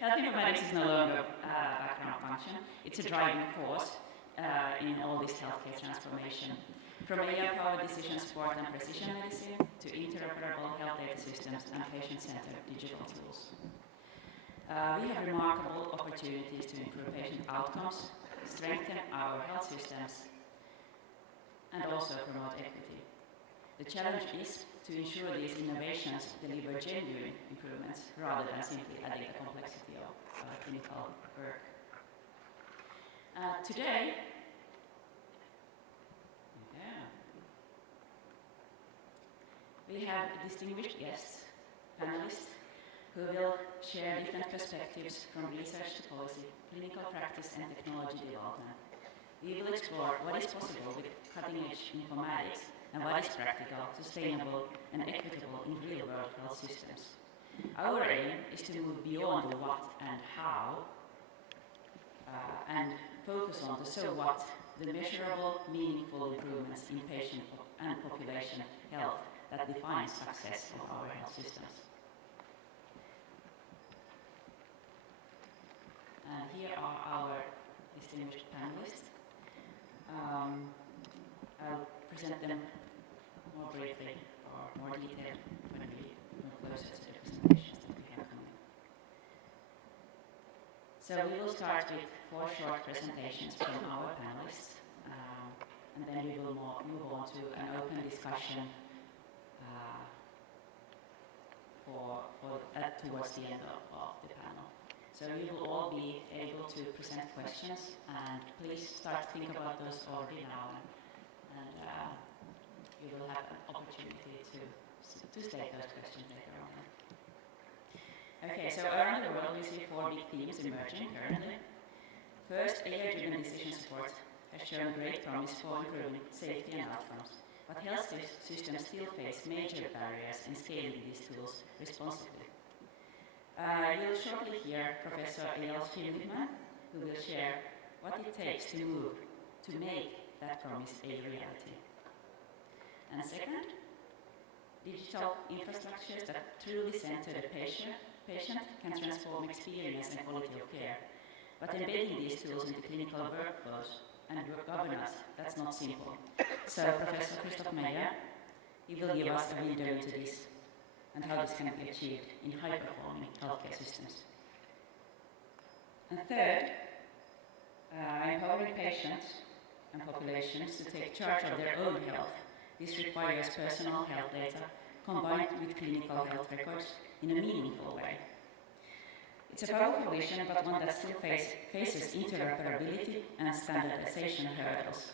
Health informatics is no longer a background function. It's a driving force in all this healthcare transformation. From AI-powered decision support and precision medicine to interoperable health data systems and patient-centered digital tools. We have remarkable opportunities to improve patient outcomes, strengthen our health systems, and also promote equity. The challenge is to ensure these innovations deliver genuine improvements rather than simply adding the complexity of clinical work. Today, we have distinguished guests, panelists, who will share different perspectives from research to policy, clinical practice and technology development. We will explore what is possible with cutting-edge informatics and what is practical, sustainable and equitable in real-world health systems. Our aim is to move beyond the what and how and focus on the so what, the measurable, meaningful improvements in patient and population health that defines success of our health systems. And here are our distinguished panelists. I'll present them more briefly or more detailed when we move closer to the presentations that we have coming. So we will start with 4 short presentations from our panelists, and then we will move on to an open discussion towards the end of the panel. So you will all be able to present questions, and please start to think about those already now, and you will have an opportunity to state those questions later on. Okay, so around the world we see 4 big themes emerging currently. First, AI-driven decision support has shown great promise for improving safety and outcomes, but health systems still face major barriers in scaling these tools responsibly. You'll shortly hear Professor Eyal Shimon, who will share what it takes to make that promise a reality. And second, digital infrastructures that truly center the patient can transform experience and quality of care. But embedding these tools into clinical workflows and governance, that's not simple. So Professor Christoph Meyer, he will give us a window into this and how this can be achieved in high-performing healthcare systems. And third, empowering patients and populations to take charge of their own health. This requires personal health data combined with clinical health records in a meaningful way. It's a powerful vision, but one that still faces interoperability and standardization hurdles.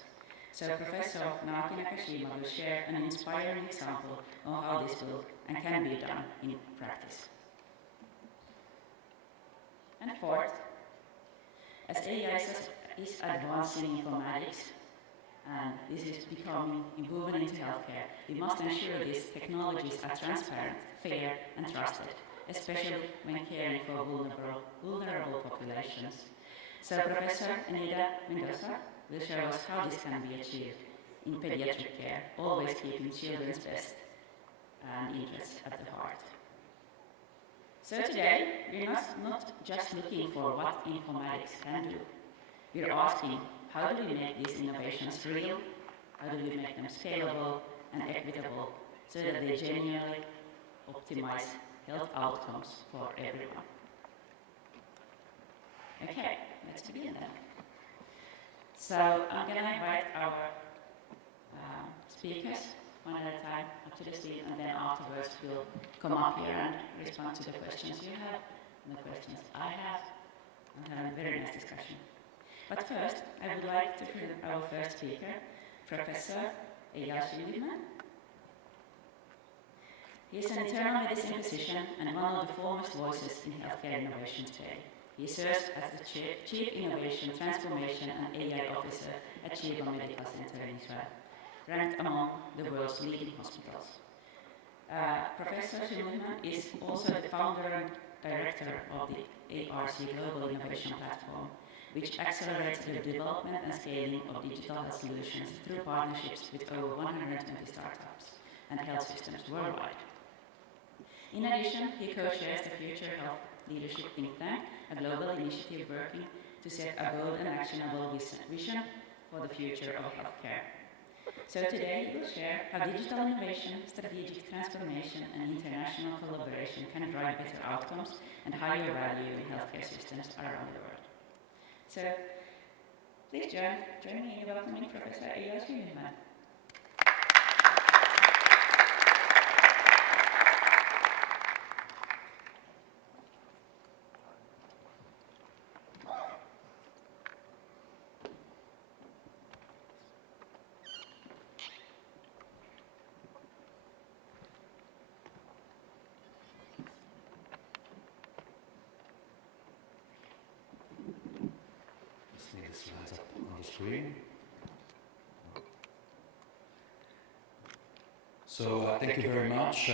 So Professor Naoki Nakashima will share an inspiring example of how this will and can be done in practice. And fourth, as AI is advancing informatics, and this is becoming woven into healthcare, we must ensure these technologies are transparent, fair, and trusted, especially when caring for vulnerable populations. So Professor Anita Mendoza will show us how this can be achieved in pediatric care, always keeping children's best and interests at the heart. So today, we're not just looking for what informatics can do. We're asking, how do we make these innovations real? How do we make them scalable and equitable so that they genuinely optimize health outcomes for everyone? Okay, let's begin then. So I'm going to invite our speakers one at a time up to the stage, and then afterwards we'll come up here and respond to the questions you have and the questions I have, and have a very nice discussion. But first, I would like to present our first speaker, Professor Eyal Shimon. He is an internal medicine physician and one of the foremost voices in healthcare innovation today. He serves as the Chief Innovation, Transformation and AI Officer at Sheba Medical Center in Israel, ranked among the world's leading hospitals. Professor Shimon is also the founder and director of the ARC Global Innovation Platform, which accelerates the development and scaling of digital health solutions through partnerships with over 120 startups and health systems worldwide. In addition, he co-chairs the Future Health Leadership Think Tank, a global initiative working to set a bold and actionable vision for the future of healthcare. So today he will share how digital innovation, strategic transformation and international collaboration can drive better outcomes and higher value in healthcare systems around the world. So please join me in welcoming Professor Elias Hyndman. Slides up on the screen. So thank you very much.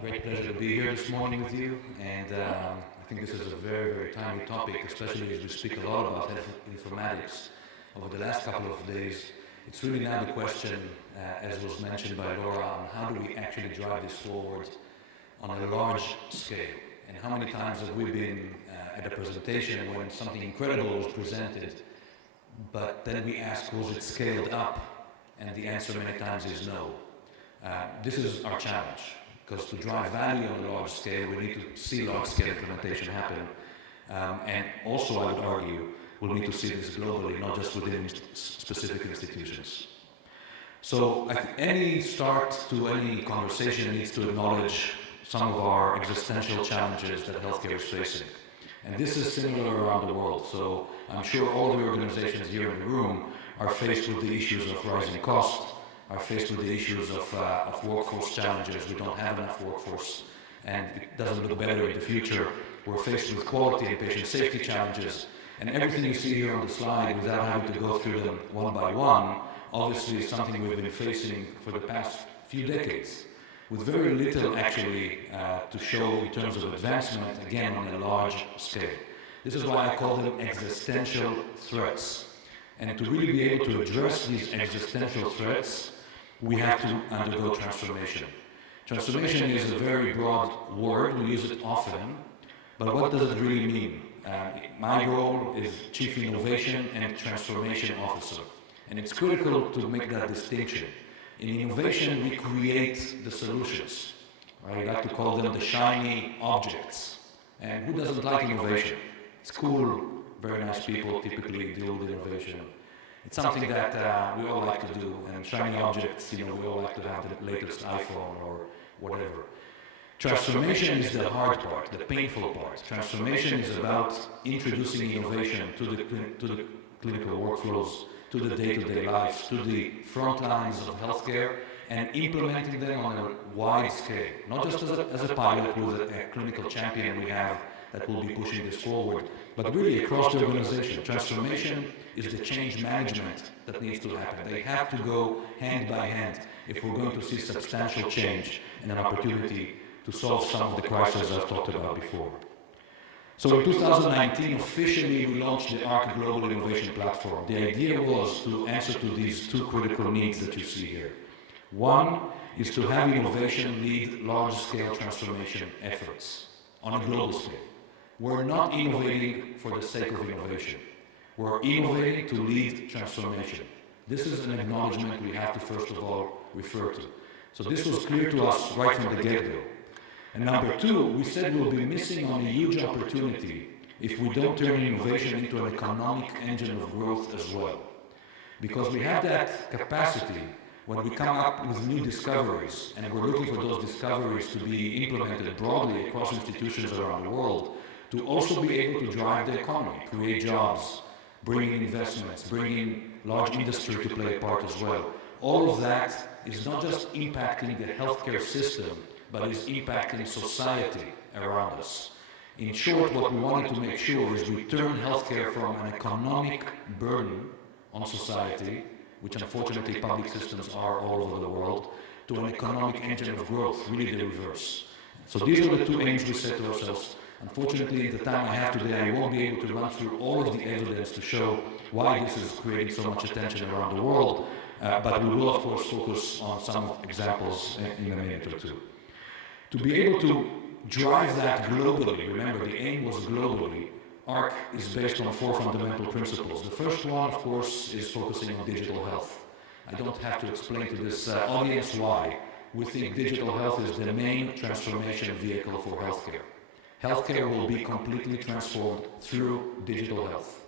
Great pleasure to be here this morning with you. And I think this is a very, very timely topic, especially as we speak a lot about health informatics over the last couple of days. It's really now the question, as was mentioned by Laura, on how do we actually drive this forward on a large scale. And how many times have we been at a presentation when something incredible was presented, but then we ask, was it scaled up? And the answer many times is no. This is our challenge, because to drive value on a large scale, we need to see large-scale implementation happen. And also, I would argue, we'll need to see this globally, not just within specific institutions. So any start to any conversation needs to acknowledge some of our existential challenges that healthcare is facing. And this is similar around the world. So I'm sure all the organizations here in the room are faced with the issues of rising costs, are faced with the issues of workforce challenges. We don't have enough workforce, and it doesn't look better in the future. We're faced with quality and patient safety challenges. And everything you see here on the slide, without having to go through them one by one, obviously is something we've been facing for the past few decades, with very little actually to show in terms of advancement, again, on a large scale. This is why I call them existential threats. And to really be able to address these existential threats, we have to undergo transformation. Transformation is a very broad word, we use it often, but what does it really mean? My role is Chief Innovation and Transformation Officer, and it's critical to make that distinction. In innovation, we create the solutions. Right? I like to call them the shiny objects. And who doesn't like innovation? It's cool, very nice people typically deal with innovation. It's something that we all like to do, and shiny objects, we all like to have the latest iPhone or whatever. Transformation is the hard part, the painful part. Transformation is about introducing innovation to the clinical workflows, to the day-to-day lives, to the front lines of healthcare, and implementing them on a wide scale. Not just as a pilot with a clinical champion we have that will be pushing this forward, but really across the organization. Transformation is the change management that needs to happen. They have to go hand by hand if we're going to see substantial change and an opportunity to solve some of the crises I've talked about before. So in 2019, officially we launched the ARC Global Innovation Platform. The idea was to answer to these two critical needs that you see here. One is to have innovation lead large-scale transformation efforts on a global scale. We're not innovating for the sake of innovation. We're innovating to lead transformation. This is an acknowledgement we have to first of all refer to. So this was clear to us right from the get-go. And number two, we said we'll be missing on a huge opportunity if we don't turn innovation into an economic engine of growth as well. Because we have that capacity when we come up with new discoveries, and we're looking for those discoveries to be implemented broadly across institutions around the world, to also be able to drive the economy, create jobs, bring in investments, bring in large industry to play a part as well. All of that is not just impacting the healthcare system, but is impacting society around us. In short, what we wanted to make sure is we turn healthcare from an economic burden on society, which unfortunately public systems are all over the world, to an economic engine of growth, really the reverse. So these are the two aims we set to ourselves. Unfortunately, in the time I have today, I won't be able to run through all of the evidence to show why this is creating so much attention around the world, but we will of course focus on some examples in a minute or two. To be able to drive that globally, remember the aim was globally, ARC is based on 4 fundamental principles. The first one, of course, is focusing on digital health. I don't have to explain to this audience why we think digital health is the main transformation vehicle for healthcare. Healthcare will be completely transformed through digital health.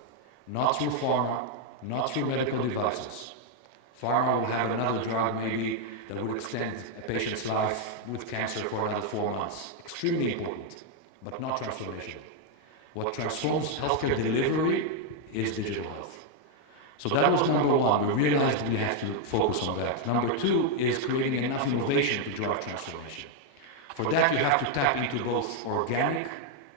Not through pharma, not through medical devices. Pharma will have another drug maybe that would extend a patient's life with cancer for another 4 months. Extremely important, but not transformational. What transforms healthcare delivery is digital health. So that was number one. We realized we have to focus on that. Number two is creating enough innovation to drive transformation. For that, you have to tap into both organic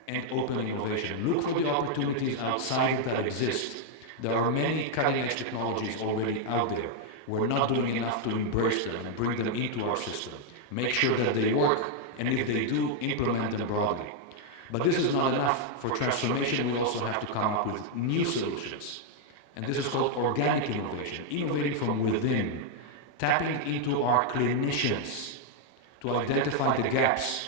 and open innovation. Look for the opportunities outside that exist. There are many cutting-edge technologies already out there. We're not doing enough to embrace them and bring them into our system. Make sure that they work, and if they do, implement them broadly. But this is not enough. For transformation, we also have to come up with new solutions. And this is called organic innovation, innovating from within, tapping into our clinicians to identify the gaps.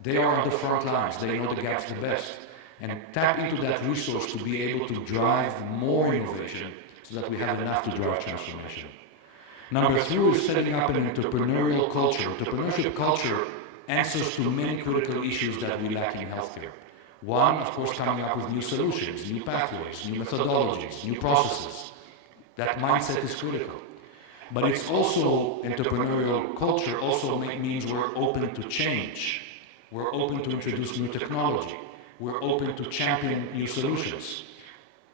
They are on the front lines, they know the gaps the best. And tap into that resource to be able to drive more innovation so that we have enough to drive transformation. Number three is setting up an entrepreneurial culture. Entrepreneurship culture answers to many critical issues that we lack in healthcare. One, of course, coming up with new solutions, new pathways, new methodologies, new processes. That mindset is critical. But it's also, entrepreneurial culture also means we're open to change. We're open to introduce new technology. We're open to champion new solutions.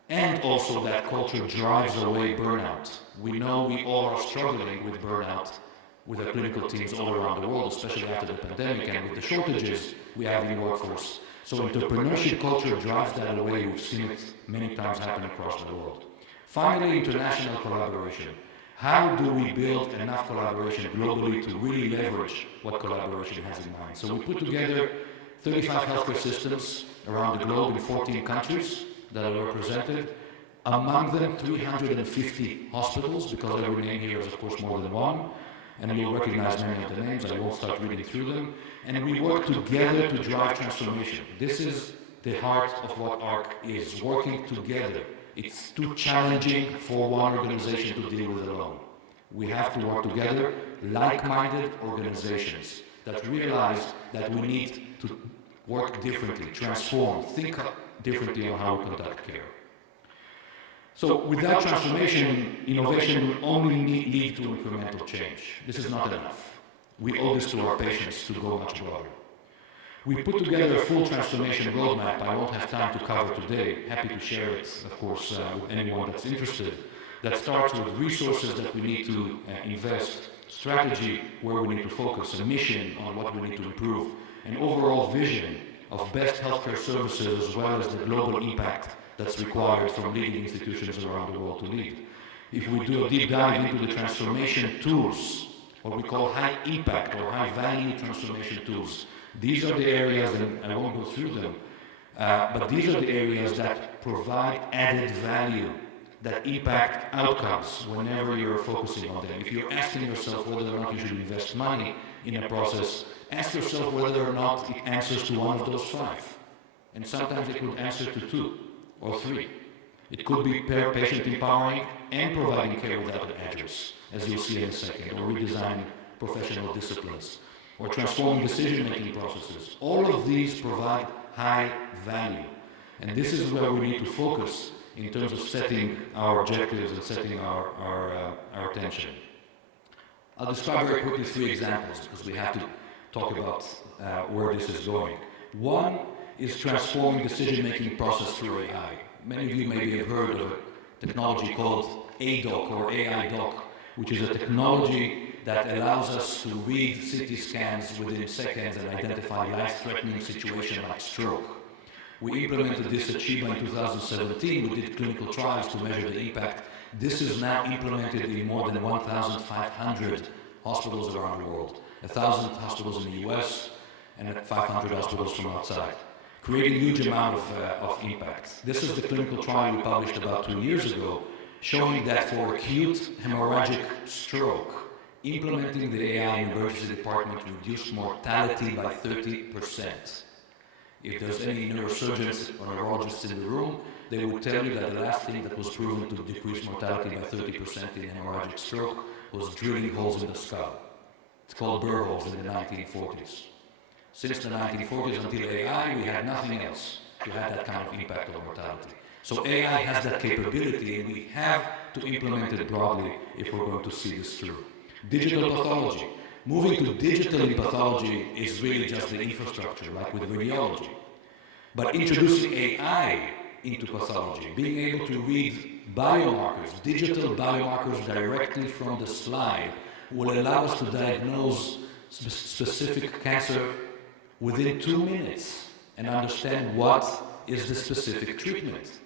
And also that culture drives away burnout. We know we all are struggling with burnout with our clinical teams all around the world, especially after the pandemic and with the shortages we have in the workforce. So entrepreneurship culture drives that away. We've seen it many times happen across the world. Finally, international collaboration. How do we build enough collaboration globally to really leverage what collaboration has in mind? So we put together 35 healthcare systems around the globe in 14 countries that are represented. Among them, 350 hospitals, because every name here is, of course, more than one. And you'll recognize many of the names. I won't start reading through them. And we work together to drive transformation. This is the heart of what ARC is, working together. It's too challenging for one organization to deal with alone. We have to work together, like-minded organizations that realize that we need to work differently, transform, think differently on how we conduct care. So without transformation, innovation will only lead to incremental change. This is not enough. We owe this to our patients to go much broader. We put together a full transformation roadmap. I won't have time to cover today. Happy to share it, of course, with anyone that's interested. That starts with resources that we need to invest, strategy where we need to focus, a mission on what we need to improve, an overall vision of best healthcare services as well as the global impact that's required from leading institutions around the world to lead. If we do a deep dive into the transformation tools, what we call high impact or high value transformation tools, these are the areas, and I won't go through them, but these are the areas that provide added value, that impact outcomes whenever you're focusing on them. If you're asking yourself whether or not you should invest money in a process, ask yourself whether or not it answers to one of those 5. And sometimes it could answer to 2 or 3. It could be patient empowering and providing care without an address, as you'll see in a second, or redesigning professional disciplines, or transforming decision-making processes. All of these provide high value. And this is where we need to focus in terms of setting our objectives and setting our attention. I'll describe very quickly 3 examples, because we have to talk about where this is going. One is transforming decision-making process through AI. Many of you maybe have heard of a technology called ADOC or AI Doc, which is a technology that allows us to read CT scans within seconds and identify life-threatening situations like stroke. We implemented this at Sheba in 2017. We did clinical trials to measure the impact. This is now implemented in more than 1,500 hospitals around the world, 1,000 hospitals in the US and 500 hospitals from outside, creating a huge amount of impact. This is the clinical trial we published about 2 years ago, showing that for acute hemorrhagic stroke, implementing the AI in the emergency department reduced mortality by 30%. If there's any neurosurgeons or neurologists in the room, they would tell you that the last thing that was proven to decrease mortality by 30% in hemorrhagic stroke was drilling holes in the skull. It's called burr holes in the 1940s. Since the 1940s until AI, we had nothing else to have that kind of impact on mortality. So AI has that capability, and we have to implement it broadly if we're going to see this through. Digital pathology. Moving to digital in pathology is really just the infrastructure, like with radiology. But introducing AI into pathology, being able to read biomarkers, digital biomarkers directly from the slide, will allow us to diagnose specific cancer within 2 minutes and understand what is the specific treatment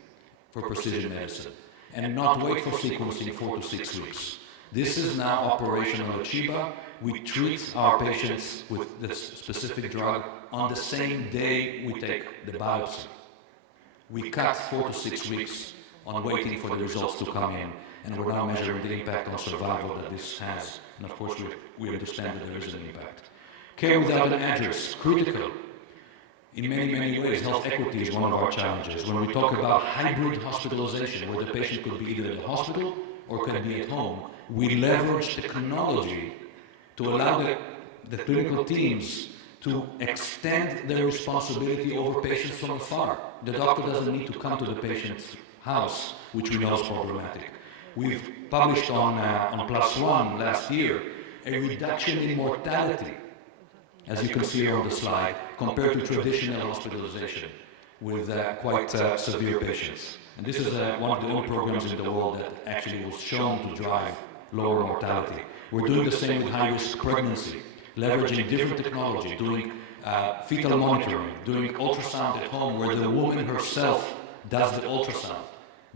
for precision medicine, and not wait for sequencing 4 to 6 weeks. This is now operational at Chiba. We treat our patients with this specific drug on the same day we take the biopsy. We cut 4 to 6 weeks on waiting for the results to come in, and we're now measuring the impact on survival that this has. And of course, we understand that there is an impact. Care without an address, critical. In many, many ways, health equity is one of our challenges. When we talk about hybrid hospitalization, where the patient could be either in the hospital or could be at home, we leverage technology to allow the clinical teams to extend their responsibility over patients from afar. The doctor doesn't need to come to the patient's house, which we know is problematic. We've published on Plus One last year a reduction in mortality, as you can see here on the slide, compared to traditional hospitalization with quite severe patients. And this is one of the only programs in the world that actually was shown to drive lower mortality. We're doing the same with high-risk pregnancy, leveraging different technology, doing fetal monitoring, doing ultrasound at home where the woman herself does the ultrasound,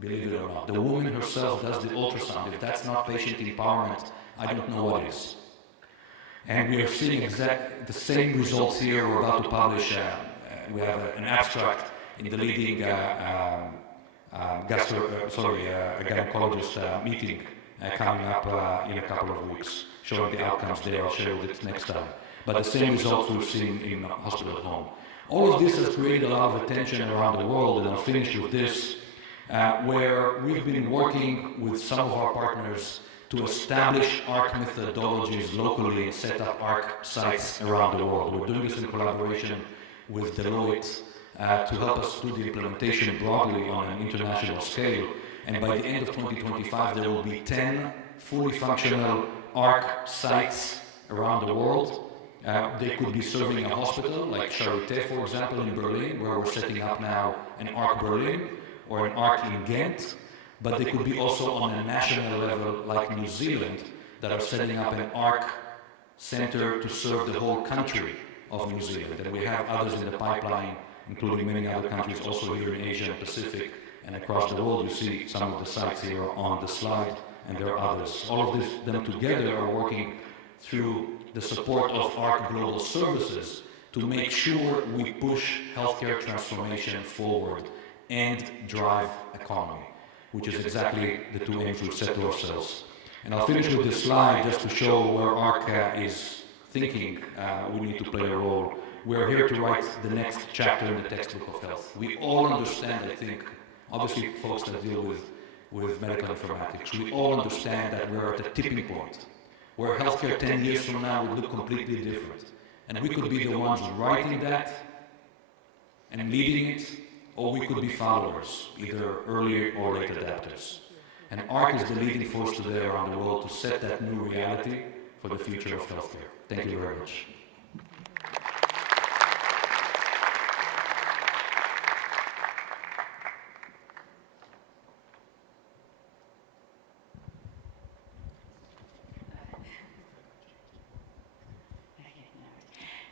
believe it or not. The woman herself does the ultrasound. If that's not patient empowerment, I don't know what is. And we are seeing the same results here. We're about to publish, we have an abstract in the leading gynecologist meeting coming up in a couple of weeks, showing the outcomes there. I'll share with it next time. But the same results we've seen in hospital at home. All of this has created a lot of attention around the world, and I'll finish with this, where we've been working with some of our partners to establish ARC methodologies locally and set up ARC sites around the world. We're doing this in collaboration with Deloitte to help us do the implementation broadly on an international scale. And by the end of 2025, there will be 10 fully functional ARC sites around the world. They could be serving a hospital, like Charité, for example, in Berlin, where we're setting up now an ARC Berlin, or an ARC in Ghent. But they could be also on a national level, like New Zealand, that are setting up an ARC center to serve the whole country of New Zealand. And we have others in the pipeline, including many other countries also here in Asia and Pacific and across the world. You see some of the sites here on the slide, and there are others. All of them together are working through the support of ARC Global Services to make sure we push healthcare transformation forward and drive economy, which is exactly the two aims we've set to ourselves. And I'll finish with this slide just to show where ARC is thinking we need to play a role. We're here to write the next chapter in the textbook of health. We all understand, I think, obviously folks that deal with medical informatics, we all understand that we're at a tipping point where healthcare 10 years from now would look completely different. And we could be the ones writing that and leading it, or we could be followers, either early or late adapters. And ARC is the leading force today around the world to set that new reality for the future of healthcare. Thank you very much.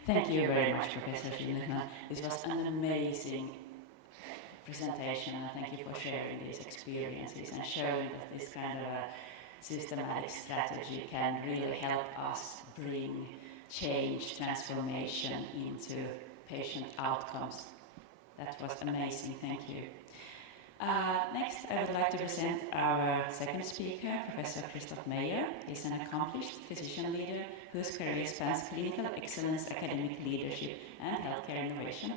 Thank you very much, Professor Schindlerman. This was an amazing presentation, and thank you for sharing these experiences and showing that this kind of a systematic strategy can really help us bring change, transformation into patient outcomes. That was amazing, thank you. Next, I would like to present our second speaker, Professor Christoph Meyer. He's an accomplished physician leader whose career spans clinical excellence, academic leadership, and healthcare innovation.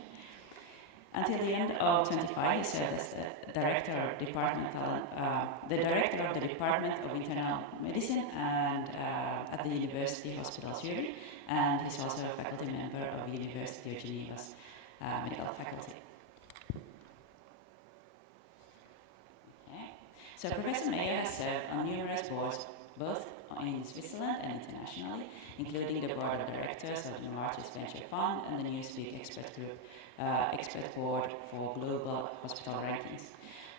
Until the end of 25, he served as the director of the Department of Internal Medicine and at the University Hospital Zurich, and he's also a faculty member of the University of Geneva's medical faculty. So Professor Meyer has served on numerous boards, both in Switzerland and internationally, including the board of directors of the Novartis Venture Fund and the Newsweek Expert Group, Expert Board for Global Hospital Rankings.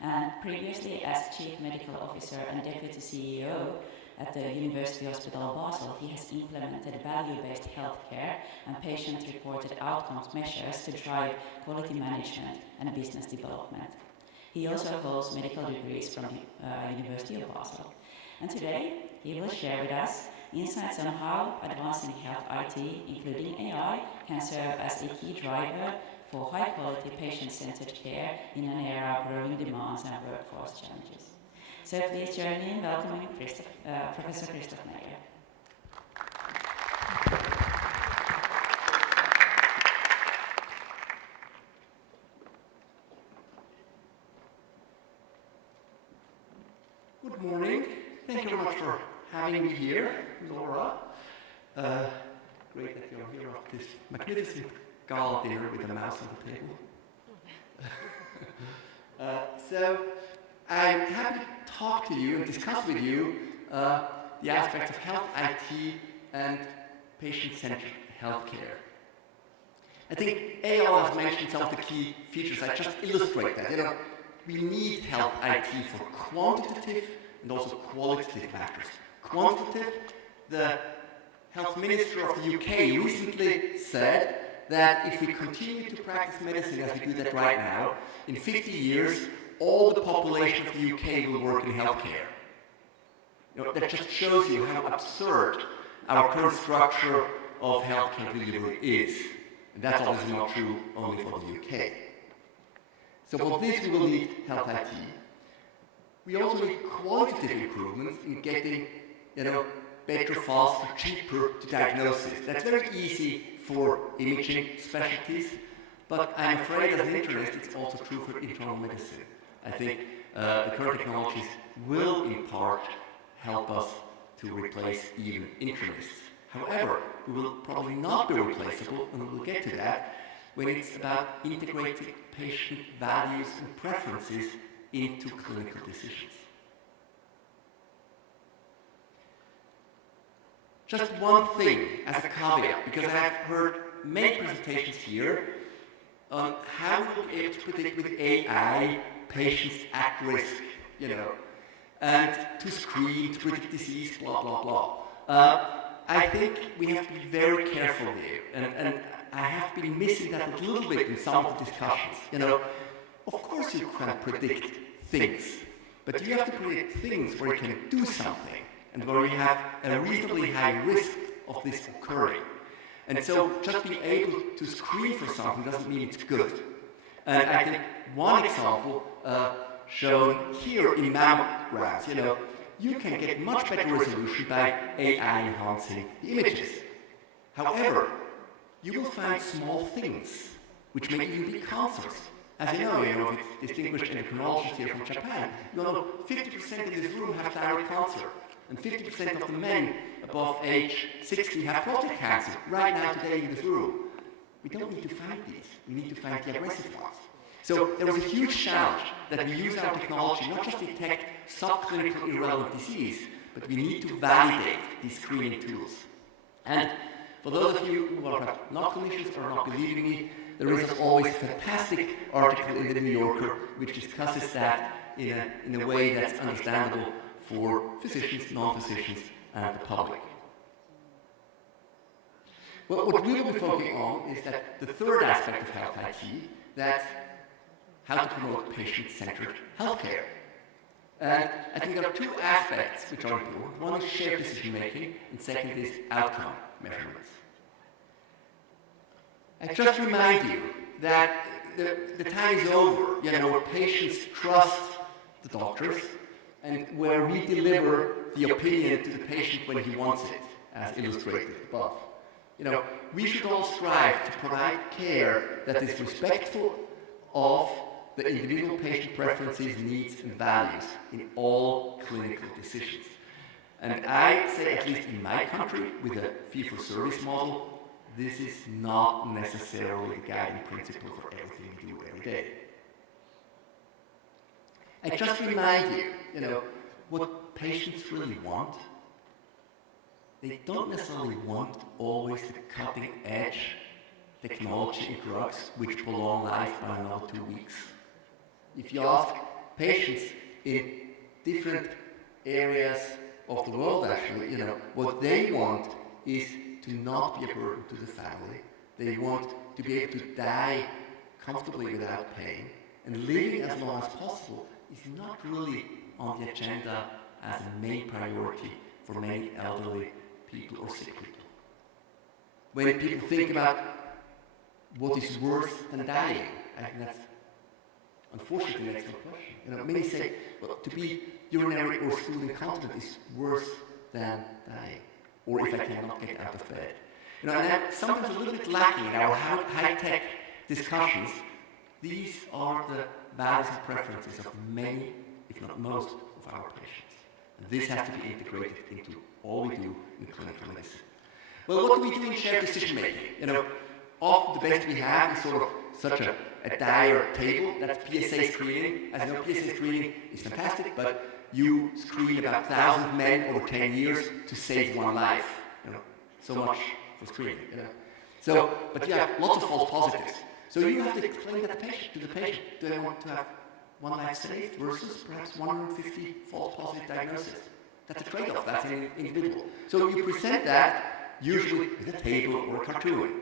And previously as Chief Medical Officer and Deputy CEO at the University Hospital Basel, he has implemented value-based healthcare and patient-reported outcomes measures to drive quality management and business development. He also holds medical degrees from the University of Basel. And today, he will share with us insights on how advancing health IT, including AI, can serve as a key driver for high-quality patient-centered care in an era of growing demands and workforce challenges. So please join me in welcoming Professor Christoph Meyer. Good morning. Thank you very much for having me here, Laura. Great that you're here at this magnificent gala dinner with a mouse on the table. So I'm happy to talk to you and discuss with you the aspects of health IT and patient-centered healthcare. I think AL has mentioned some of the key features. I just illustrate that. We need health IT for quantitative and also qualitative matters. Quantitative, the health minister of the UK recently said that if we continue to practice medicine as we do that right now, in 50 years, all the population of the UK will work in healthcare. That just shows you how absurd our current structure of healthcare delivery is. And that's obviously not true only for the UK. So for this, we will need health IT. We also need qualitative improvements in getting, better, faster, cheaper to diagnosis. That's very easy for imaging specialties, but I'm afraid as an internist, it's also true for internal medicine. I think the current technologies will, in part, help us to replace even internists. However, we will probably not be replaceable, and we'll get to that, when it's about integrating patient values and preferences into clinical decisions. Just one thing as a caveat, because I have heard many presentations here on how we will be able to predict with AI patients at risk, and to screen, to predict disease, blah, blah, blah. I think we have to be very careful here, and I have been missing that a little bit in some of the discussions. Of course you can predict things, but you have to predict things where you can do something and where you have a reasonably high risk of this occurring. And so just being able to screen for something doesn't mean it's good. And I think one example shown here in mammograms, you can get much better resolution by AI enhancing the images. However, you will find small things which may even be cancers. As you know, if it's distinguished endocrinologists here from Japan, 50% in this room have thyroid cancer, and 50% of the men above age 60 have prostate cancer right now today in this room. We don't need to find these, we need to find the aggressive ones. So there was a huge challenge that we use our technology not just to detect subclinical irrelevant disease, but we need to validate these screening tools. And for those of you who are not clinicians or not believing me, there is always a fantastic article in the New Yorker which discusses that in a way that's understandable for physicians, non-physicians, and the public. Well, what we will be focusing on is that the third aspect of health IT, that's how to promote patient-centered healthcare. And I think there are two aspects which are important. One is shared decision-making, and second is outcome measurements. I just remind you that the time is over, where patients trust the doctors and where we deliver the opinion to the patient when he wants it, as illustrated above. We should all strive to provide care that is respectful of the individual patient preferences, needs, and values in all clinical decisions. And I say, at least in my country, with a fee-for-service model, this is not necessarily the guiding principle for everything we do every day. I just remind you, what patients really want. They don't necessarily want always the cutting-edge technology and drugs which prolong life by another 2 weeks. If you ask patients in different areas of the world, actually, what they want is to not be a burden to the family. They want to be able to die comfortably without pain, and living as long as possible is not really on the agenda as a main priority for many elderly people or sick people. When people think about what is worse than dying, I think that's unfortunately an excellent question. Many say, well, to be urinary or stool incontinent is worse than dying, or if I cannot get out of bed. And that's sometimes a little bit lacking in our high-tech discussions. These are the values and preferences of many, if not most, of our patients. And this has to be integrated into all we do in clinical medicine. Well, what do we do in shared decision-making? Often the best we have is sort of such a dire table. That's PSA screening. As you know, PSA screening is fantastic, but you screen about 1,000 men over 10 years to save one life. So much for screening. But you have lots of false positives. So you have to explain that to the patient. Do they want to have one life saved versus perhaps 150 false positive diagnoses? That's a trade-off. That's an individual. So you present that usually with a table or a cartoon.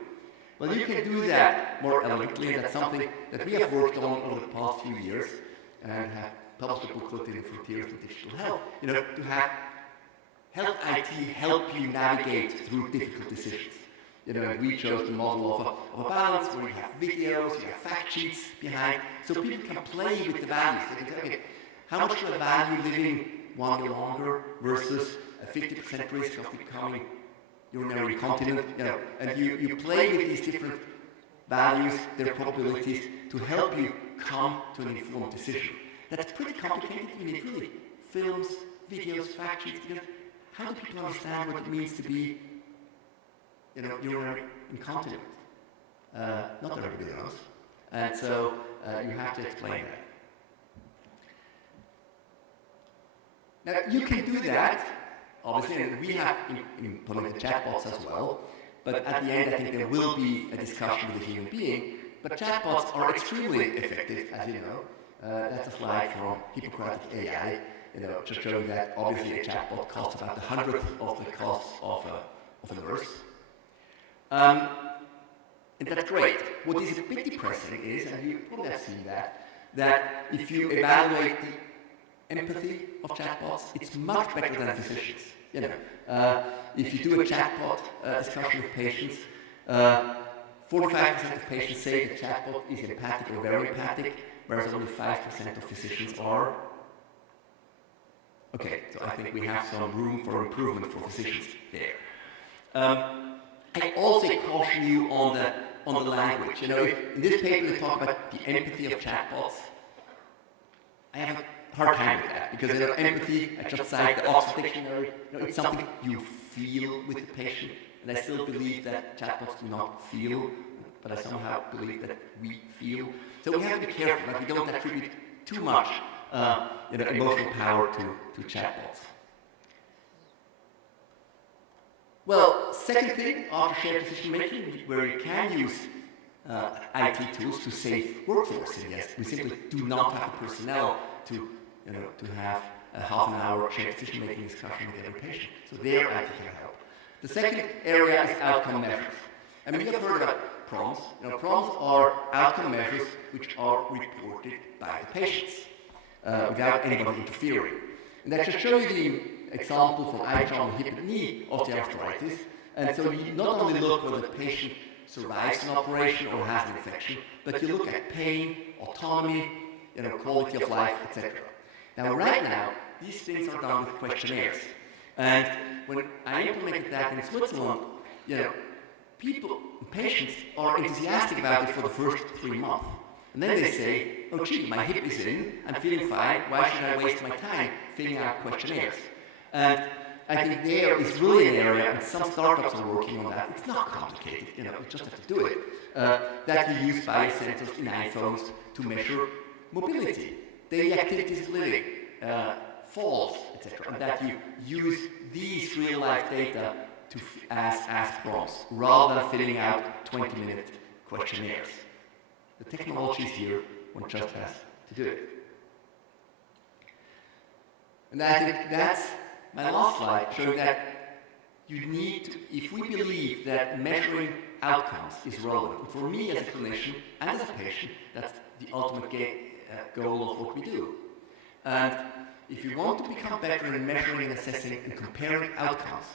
Well, you can do that more elegantly, and that's something that we have worked on over the past few years and have published a booklet in Frontiers in Digital Health, to have health IT help you navigate through difficult decisions. We chose the model of a balance where you have videos, you have fact sheets behind, so people can play with the values. They can say, okay, how much do I value living 1 year longer versus a 50% risk of becoming urinary incontinent, and you play with these different values, their probabilities, to help you come to an informed decision. That's pretty complicated. You need really films, videos, fact sheets, because how do people understand what it means to be, urinary incontinent? Not everybody knows, and so you have to explain that. Now, you can do that. Obviously, and we have implemented chatbots as well, but at the end I think there will be a discussion with a human being, but chatbots are extremely effective, as you know. That's a slide from Hippocratic AI, just showing that obviously a chatbot costs about 1/100th of the cost of a nurse. And that's great. What is a bit depressing is, and you probably have seen that if you evaluate the empathy of chatbots, it's much better than physicians. If you do a chatbot discussion with patients, 45% of patients say the chatbot is empathic or very empathic, whereas only 5% of physicians are. Okay, so I think we have some room for improvement for physicians there. I also caution you on the language. In this paper they talk about the empathy of chatbots. I have a hard time with that, because empathy, I just cite the Oxford Dictionary, it's something you feel with the patient, and I still believe that chatbots do not feel, but I somehow believe that we feel. So we have to be careful that we don't attribute too much emotional power to chatbots. Well, second thing, after shared decision making, where you can use IT tools to save workforce, and yes, we simply do not have the personnel to have a half an hour shared decision making discussion with every patient. So there IT can help. The second area is outcome measures. I mean, you've heard about PROMs. PROMs are outcome measures which are reported by the patients without anybody interfering. And that just shows you the example from iJohn hip and knee osteoarthritis. And so you not only look whether the patient survives an operation or has an infection, but you look at pain, autonomy, quality of life, etc. Now, right now, these things are done with questionnaires. And when I implemented that in Switzerland, patients are enthusiastic about it for the first 3 months. And then they say, oh gee, my hip is in, I'm feeling fine, why should I waste my time filling out questionnaires? And I think there is really an area, and some startups are working on that. It's not complicated, you just have to do it. That you use biosensors in iPhones to measure mobility, daily activities of living, falls, etc. And that you use these real-life data as prompts, rather than filling out 20-minute questionnaires. The technology is here, one just has to do it. And I think that's my last slide, showing that you need to, if we believe that measuring outcomes is relevant, for me as a clinician and as a patient, that's the ultimate goal of what we do. And if you want to become better in measuring and assessing and comparing outcomes,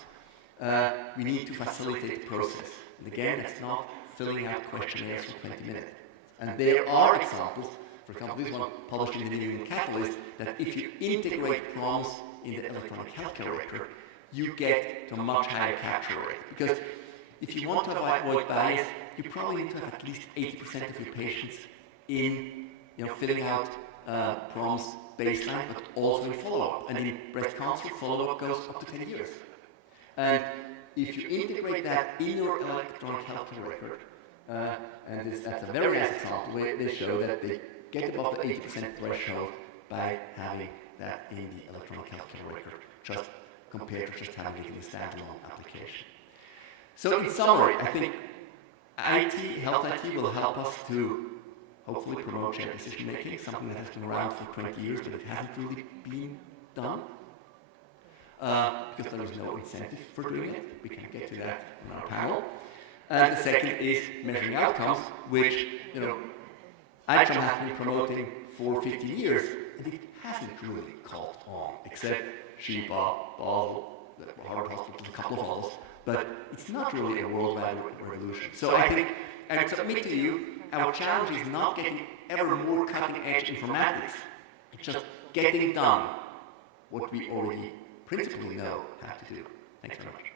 we need to facilitate the process. And again, that's not filling out questionnaires for 20 minutes. And there are examples, for example, this one published in the New England Catalyst, that if you integrate prompts in the electronic healthcare record, you get to a much higher capture rate. Because if you want to avoid bias, you probably need to have at least 80% of your patients in filling out prompts baseline, but also in follow-up. And in breast cancer, follow-up goes up to 10 years. And if you integrate that in your electronic healthcare record, and that's a very nice example where they show that they get above the 80% threshold by having that in the electronic healthcare record, just compared to just having it in the standalone application. So in summary, I think health IT will help us to hopefully promote shared decision making, something that has been around for 20 years, but it hasn't really been done. Because there is no incentive for doing it. We can get to that on our panel. And the second is measuring outcomes, which, ICHOM has been promoting for 50 years, and it hasn't really caught on, except Sheba, Basel, the Harvard Hospital, a couple of others, but it's not really a worldwide revolution. So I think, and I submit to you, our challenge is not getting ever more cutting-edge informatics, it's just getting done what we already principally know how to do. Thanks very much.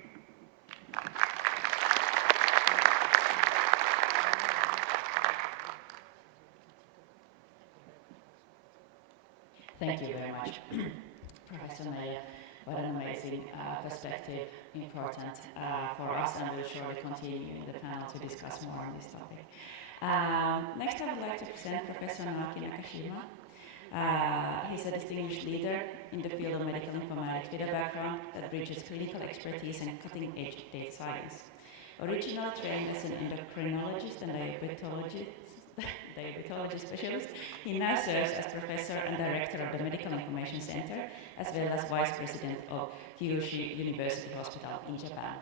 Thank you very much, Professor Meyer. What an amazing perspective, important for us, and we'll surely continue in the panel to discuss more on this topic. Next, I would like to present Professor Naoki Nakashima. He's a distinguished leader in the field of medical informatics with a background that bridges clinical expertise and cutting-edge data science. Originally trained as an endocrinologist and diabetology specialist, he now serves as professor and director of the Medical Information Center, as well as vice president of Kyushu University Hospital in Japan.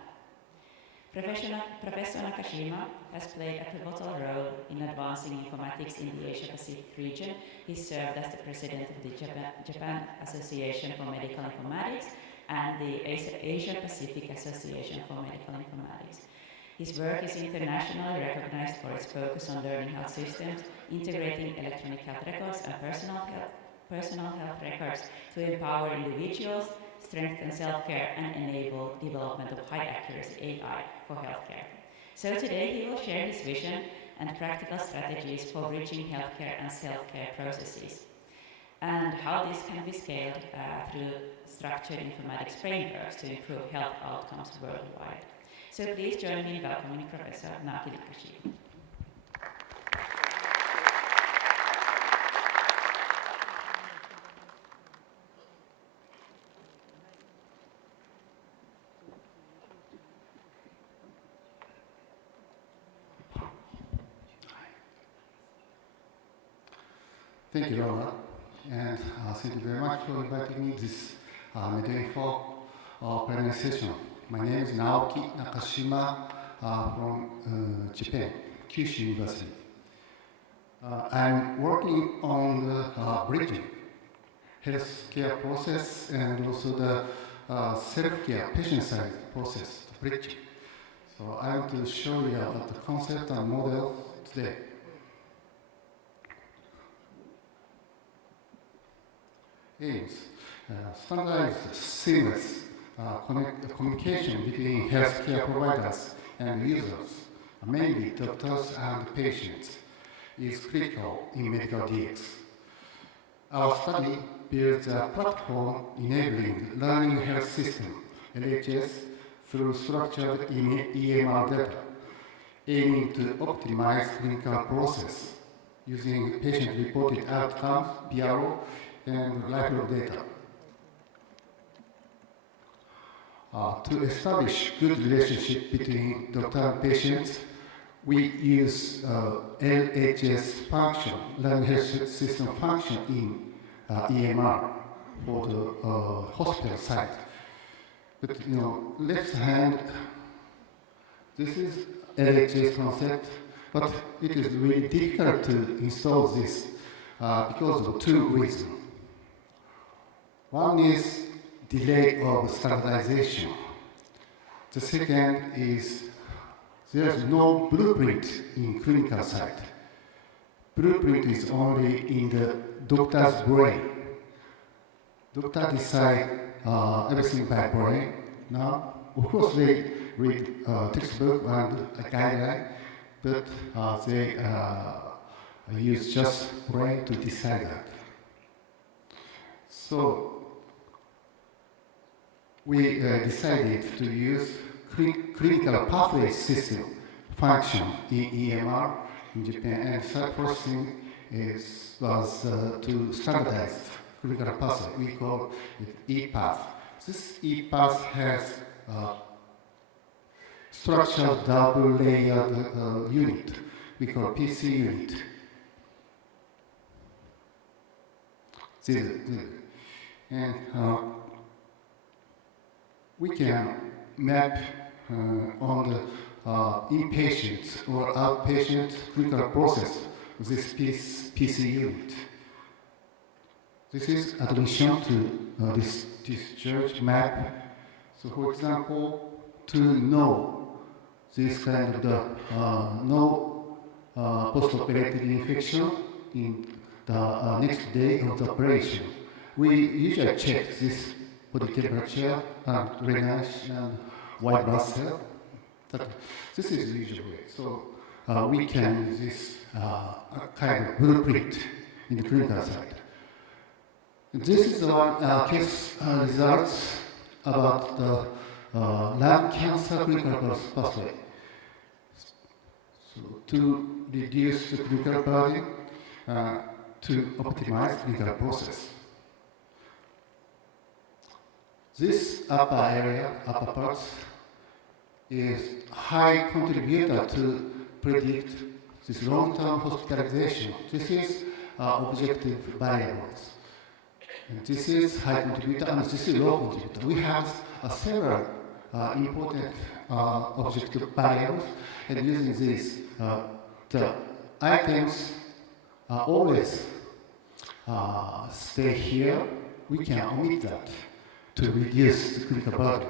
Professor Nakashima has played a pivotal role in advancing informatics in the Asia-Pacific region. He served as the president of the Japan Association for Medical Informatics and the Asia-Pacific Association for Medical Informatics. His work is internationally recognized for its focus on learning health systems, integrating electronic health records and personal health records to empower individuals, strengthen self-care, and enable development of high-accuracy AI for healthcare. So today he will share his vision and practical strategies for bridging healthcare and self-care processes, and how this can be scaled through structured informatics frameworks to improve health outcomes worldwide. So please join me in welcoming Professor Naoki Nakashima. Thank you, Laura, and thank you very much for inviting me to this MedInfo plenary session. My name is Naoki Nakashima from Japan, Kyushu University. I'm working on the bridging healthcare process and also the self-care patient side process, bridging. So I want to show you about the concept and model today. Aims. Standardized, seamless communication between healthcare providers and users, mainly doctors and patients, is critical in medical DX. Our study builds a platform enabling learning health system, LHS, through structured EMR data, aiming to optimize clinical process using patient-reported outcomes, PRO, and lifelong data. To establish good relationship between doctor and patients, we use LHS function, learning health system function in EMR for the hospital side. But left hand, this is LHS concept, but it is really difficult to install this because of two reasons. One is delay of standardization. The second is there is no blueprint in clinical side. Blueprint is only in the doctor's brain. Doctor decide everything by brain. Now, of course, they read textbook and a guideline, but they use just brain to decide that. So we decided to use clinical pathway system function in EMR in Japan, and third processing was to standardize clinical pathway. We call it ePath. This ePath has structured double-layered unit. We call PC unit. And we can map on the inpatient or outpatient clinical process with this PC unit. This is admission to this discharge map. So, for example, to know this kind of no post-operative infection in the next day of the operation, we usually check this body temperature and drainage and white blood cell. This is the usual way. So we can use this kind of blueprint in the clinical side. This is one case results about the lung cancer clinical pathway. So to reduce the clinical burden, to optimize clinical process. This upper area, upper parts, is high contributor to predict this long-term hospitalization. This is objective variables. And this is high contributor and this is low contributor. We have several important objective variables, and using this, the items always stay here. We can omit that to reduce the clinical burden.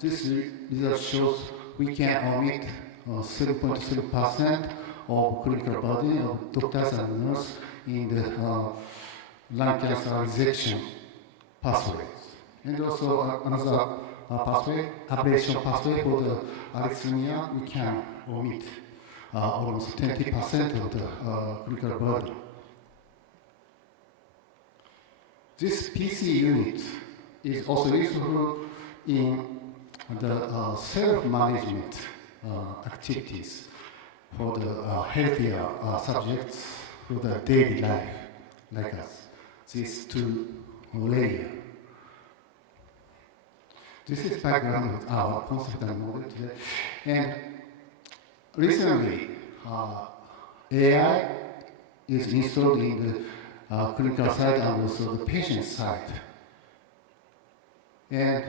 This result shows we can omit 7.7% of clinical burden of doctors and nurses in the lung cancer resection pathways. And also another pathway, ablation pathway for the arrhythmia, we can omit almost 20% of the clinical burden. This PC unit is also useful in the self-management activities for the healthier subjects for the daily life, like us. These two layers. This is background of our concept and model today. And recently, AI is installed in the clinical side and also the patient side. And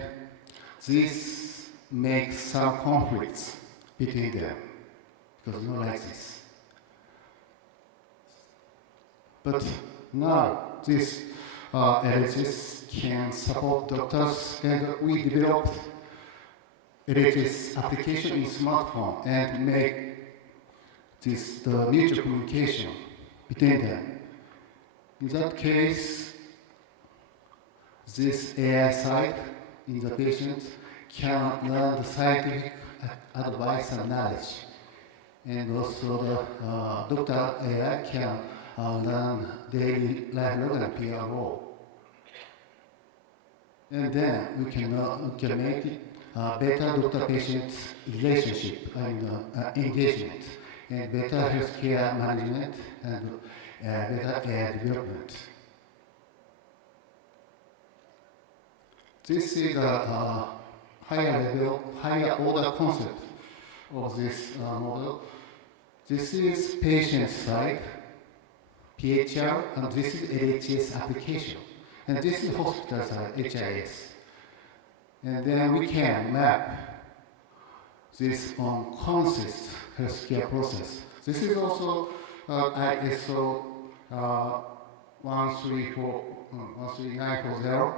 this makes some conflicts between them, because not like this. But now this LHS can support doctors, and we developed LHS application in smartphone and make this the mutual communication between them. In that case, this AI side in the patient can learn the scientific advice and knowledge. And also the doctor AI can learn daily life log and PRO. And then we can make it better doctor-patient relationship and engagement, and better healthcare management, and better AI development. This is a higher level, higher order concept of this model. This is patient side, PHR, and this is LHS application. And this is hospital side, HIS. And then we can map this on consist healthcare process. This is also ISO 13940.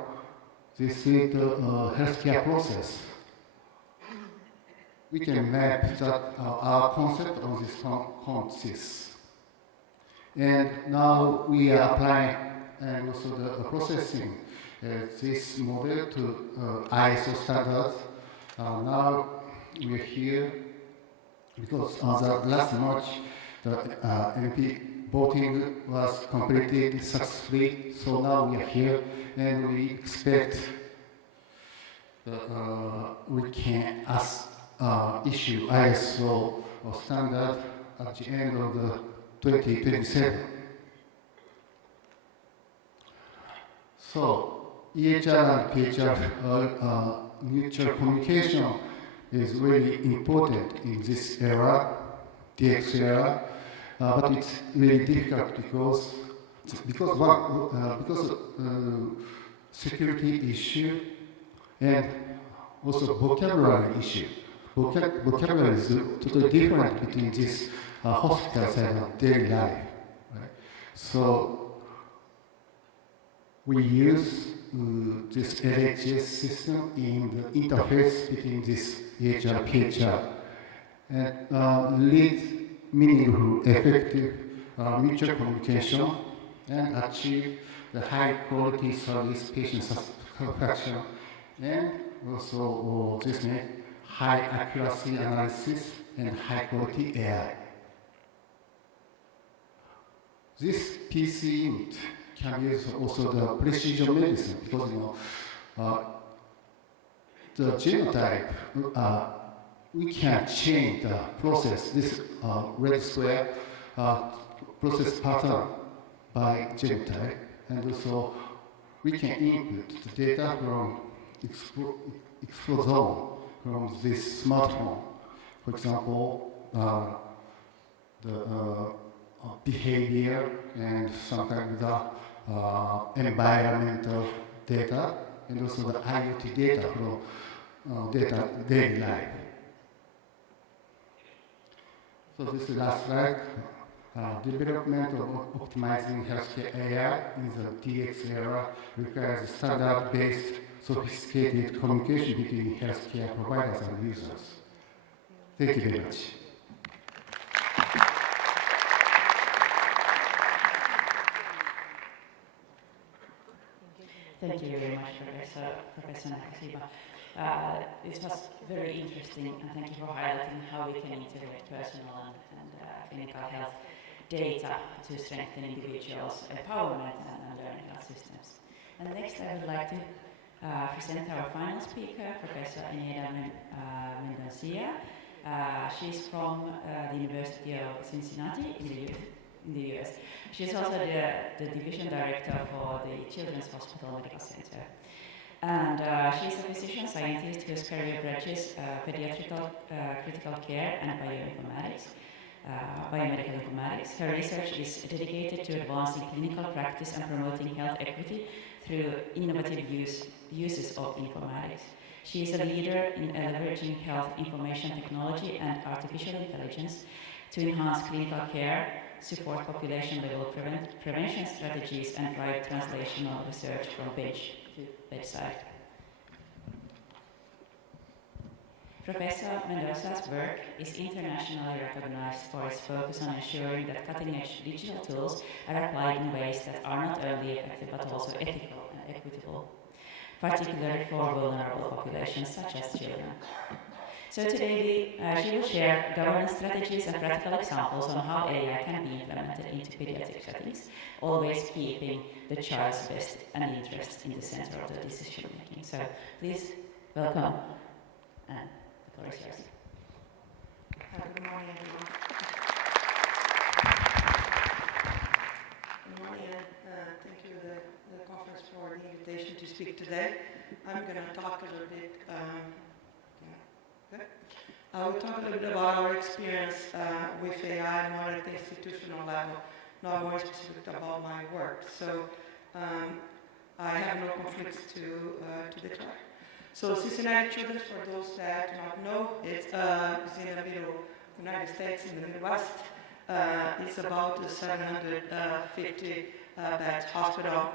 This is the healthcare process. We can map that our concept on this consist. And now we are applying and also the processing this model to ISO standards. Now we are here because the last March the MP voting was completed successfully. So now we are here, and we expect we can issue ISO standard at the end of the 2027. So EHR and PHR mutual communication is really important in this era, DX era, but it's really difficult because security issue and also vocabulary issue. Vocabulary is totally different between this hospital side and daily life. Right? So we use this LHS system in the interface between this EHR PHR and lead meaningful, effective mutual communication and achieve the high quality service patient satisfaction, and also this means high accuracy analysis and high quality AI. This PC unit can use also the precision medicine because the genotype we can change the process, this red square process pattern by genotype, and also we can input the data from explosome from this smartphone. For example, the behavior and sometimes the environmental data, and also the IoT data from daily life. So this is the last slide. Development of optimizing healthcare AI in the DX era requires standard-based, sophisticated communication between healthcare providers and users. Thank you very much. Thank you very much, Professor Nakashima. This was very interesting, and thank you for highlighting how we can integrate personal and clinical health data to strengthen individuals' empowerment and learning health systems. And next, I would like to present our final speaker, Professor Ineda Mendoza. She's from the University of Cincinnati in the US. She's also the division director for the Children's Hospital Medical Center. And she's a physician scientist whose career bridges pediatrical critical care and biomedical informatics. Her research is dedicated to advancing clinical practice and promoting health equity through innovative uses of informatics. She is a leader in leveraging health information technology and artificial intelligence to enhance clinical care, support population-level prevention strategies, and drive translational research from bench to bedside. Professor Mendoza's work is internationally recognized for its focus on ensuring that cutting-edge digital tools are applied in ways that are not only effective but also ethical and equitable, particularly for vulnerable populations such as children. So today she will share governance strategies and practical examples on how AI can be implemented into pediatric settings, always keeping the child's best and interests in the center of the decision making. So please welcome. The floor is yours. Good morning, everyone. Good morning, and thank you to the conference for the invitation to speak today. I'm going to talk a little bit. I will talk a little bit about our experience with AI more at the institutional level, not more specific about my work. So I have no conflicts to declare. So Cincinnati Children's, for those that do not know, it's in the middle of the United States, in the Midwest. It's about a 750 bed hospital.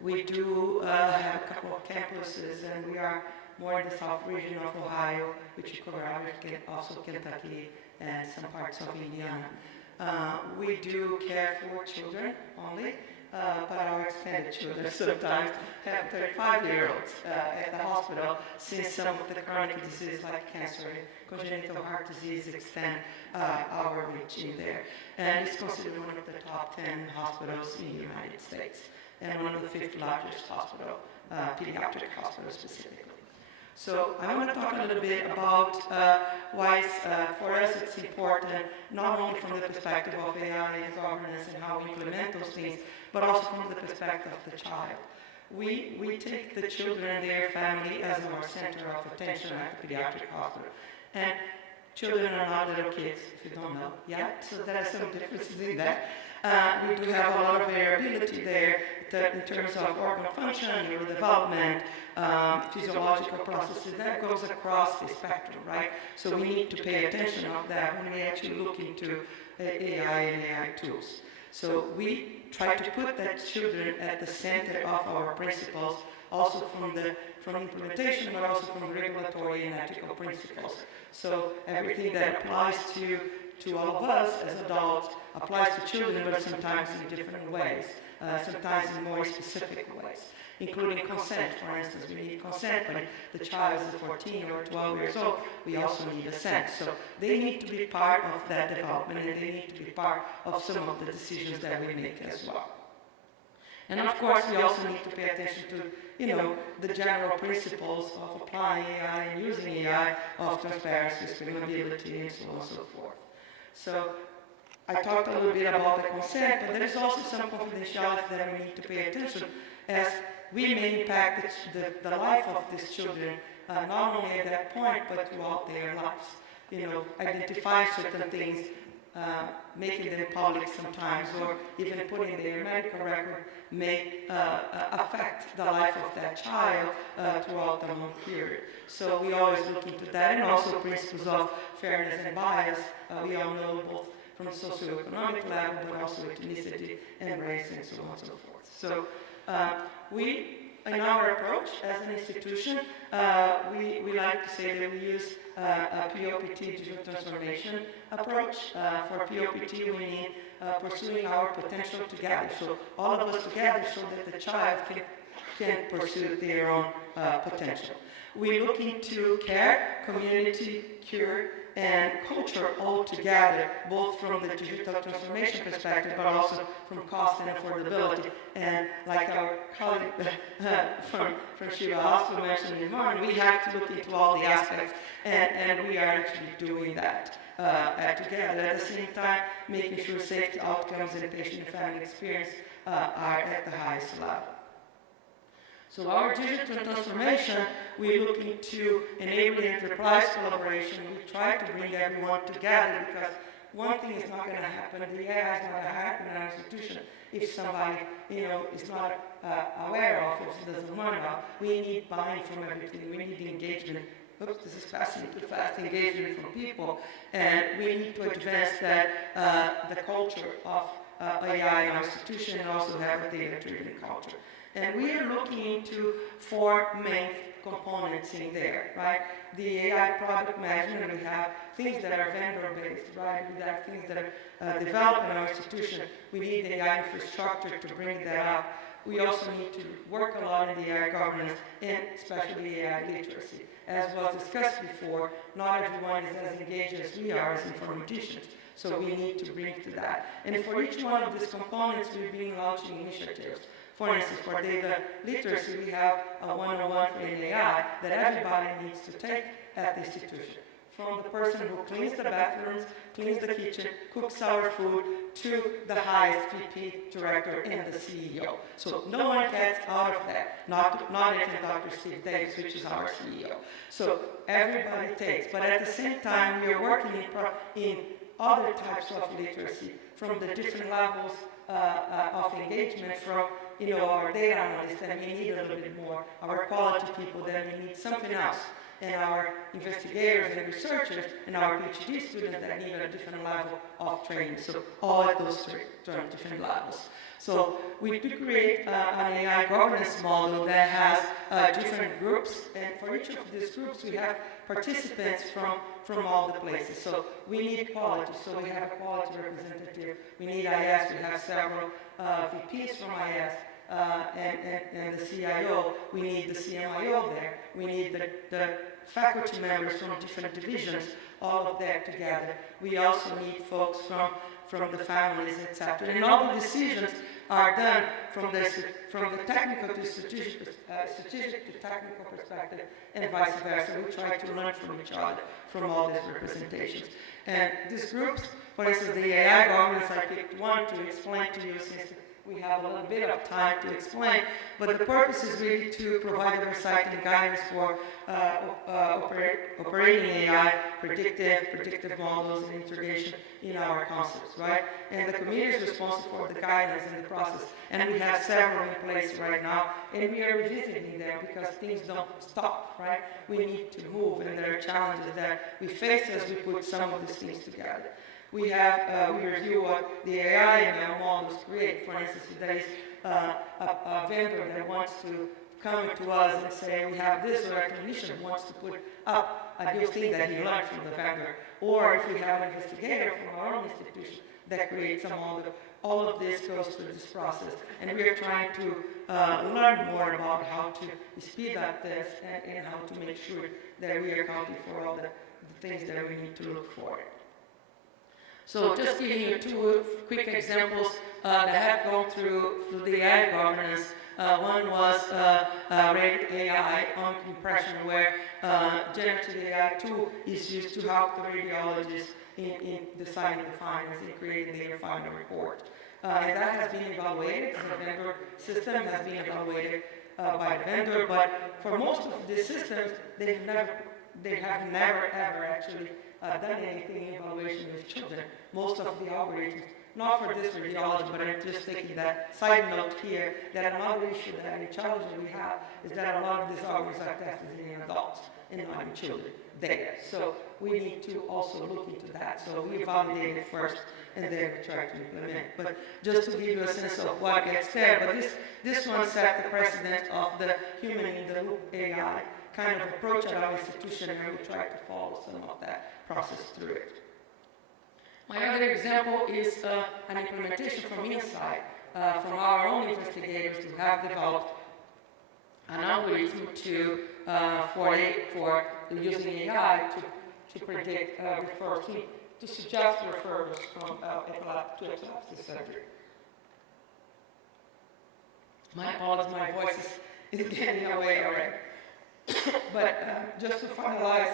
We do have a couple of campuses, and we are more in the south region of Ohio, which cover also Kentucky and some parts of Indiana. We do care for children only, but our extended children sometimes have 35-year-olds at the hospital, since some of the chronic diseases like cancer and congenital heart disease extend our reach in there. And it's considered one of the top 10 hospitals in the United States, and one of the 5th largest hospital, pediatric hospital specifically. So I want to talk a little bit about why for us it's important, not only from the perspective of AI and governance and how we implement those things, but also from the perspective of the child. We take the children and their family as our center of attention at the pediatric hospital. And children are not little kids, if you don't know yet, so there are some differences in that. We do have a lot of variability there in terms of organ function, neurodevelopment, physiological processes. That goes across the spectrum, right? So we need to pay attention of that when we actually look into AI and AI tools. So we try to put that children at the center of our principles, also from implementation, but also from regulatory and ethical principles. So everything that applies to all of us as adults applies to children, but sometimes in different ways, sometimes in more specific ways, including consent. For instance, we need consent, but if the child is 14 or 12 years old, we also need assent. So they need to be part of that development, and they need to be part of some of the decisions that we make as well. And of course, we also need to pay attention to, the general principles of applying AI and using AI, of transparency, scalability, and so on and so forth. So I talked a little bit about the consent, but there is also some confidentiality that we need to pay attention, as we may impact the life of these children, not only at that point, but throughout their lives. Identifying certain things, making them public sometimes, or even putting their medical record may affect the life of that child throughout the long period. So we always look into that, and also principles of fairness and bias. We all know both from the socioeconomic level, but also ethnicity and race and so on and so forth. So in our approach as an institution, we like to say that we use a POPT digital transformation approach. For POPT, we mean pursuing our potential together. So all of us together, so that the child can pursue their own potential. We look into care, community, cure, and culture all together, both from the digital transformation perspective, but also from cost and affordability. And like our colleague from Shiva Hospital mentioned in the morning, we have to look into all the aspects, and we are actually doing that together. At the same time, making sure safety outcomes and patient and family experience are at the highest level. So our digital transformation, we look into enabling enterprise collaboration. We try to bring everyone together, because one thing is not going to happen. The AI is not going to happen in our institution if somebody, is not aware of, if doesn't learn about. We need buy-in from everything. We need the engagement. Oops, this is passing too fast. Engagement from people, and we need to advance that the culture of AI in our institution, and also have a data-driven culture. And we are looking into 4 main components in there, right? The AI product management, we have things that are vendor-based, right? We have things that are developed in our institution. We need the AI infrastructure to bring that up. We also need to work a lot in the AI governance and especially AI literacy. As was discussed before, not everyone is as engaged as we are as informaticians, so we need to bring to that. And for each one of these components, we've been launching initiatives. For instance, for data literacy, we have a 101 for AI that everybody needs to take at the institution. From the person who cleans the bathrooms, cleans the kitchen, cooks our food, to the highest VP director and the CEO. So no one gets out of that, not even Dr. Steve Davis, which is our CEO. So everybody takes, but at the same time, we are working in other types of literacy from the different levels of engagement from our data analysts that may need a little bit more, our quality people that may need something else, and our investigators and researchers and our PhD students that need a different level of training. So all at those three different levels. So we do create an AI governance model that has different groups, and for each of these groups we have participants from all the places. So we need quality, so we have a quality representative. We need IS, we have several VPs from IS. And the CIO, we need the CMIO there. We need the faculty members from different divisions, all of that together. We also need folks from the families, etc. And all the decisions are done from the technical to strategic to technical perspective, and vice versa. We try to learn from each other from all these representations. And these groups, for instance, the AI governance, I picked one to explain to you since we have a little bit of time to explain, but the purpose is really to provide oversight and guidance for operating AI, predictive models, and integration in our concepts, right? And the committee is responsible for the guidance and the process, and we have several in place right now, and we are revisiting them because things don't stop, right? We need to move, and there are challenges that we face as we put some of these things together. We have, we review what the AI and ML models create. For instance, if there is a vendor that wants to come to us and say, we have this, or a clinician wants to put up a new thing that he learned from the vendor, or if we have an investigator from our own institution that creates a model, all of this goes through this process. And we are trying to learn more about how to speed up this and how to make sure that we are accounting for all the things that we need to look for. So just giving you 2 quick examples that have gone through the AI governance. One was Rate AI on compression, where generative AI tool is used to help the radiologists in deciding the findings and creating their final report. And that has been evaluated. The vendor system has been evaluated by the vendor, but for most of the systems, they have never ever actually done anything in evaluation with children. Most of the algorithms, not for this radiology, but I'm just taking that side note here, that another issue that a challenge that we have is that a lot of these algorithms are tested in adults and not in children there. So we need to also look into that. So we validate it first and then we try to implement. But just to give you a sense of what gets there, but this one set the precedent of the human in the loop AI kind of approach at our institution, and we try to follow some of that process through it. My other example is an implementation from inside, from our own investigators who have developed an algorithm for using AI to predict referrals, to suggest referrals from to epilepsy surgery. My apologies, my voice is getting away already. But just to finalize,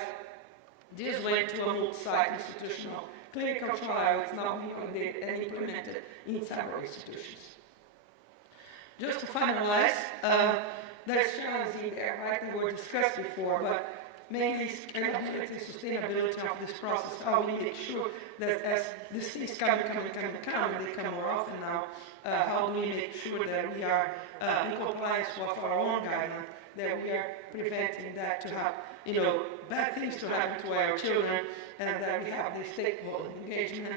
this went to a multi-site institutional clinical trial. It's now being conducted and implemented in several institutions. Just to finalize, there's challenges in there, right, that were discussed before, but mainly scalability and sustainability of this process, how we make sure that as these things come, and they come more often now, how do we make sure that we are in compliance with our own guidelines, that we are preventing that to happen, bad things to happen to our children, and that we have the stakeholder engagement.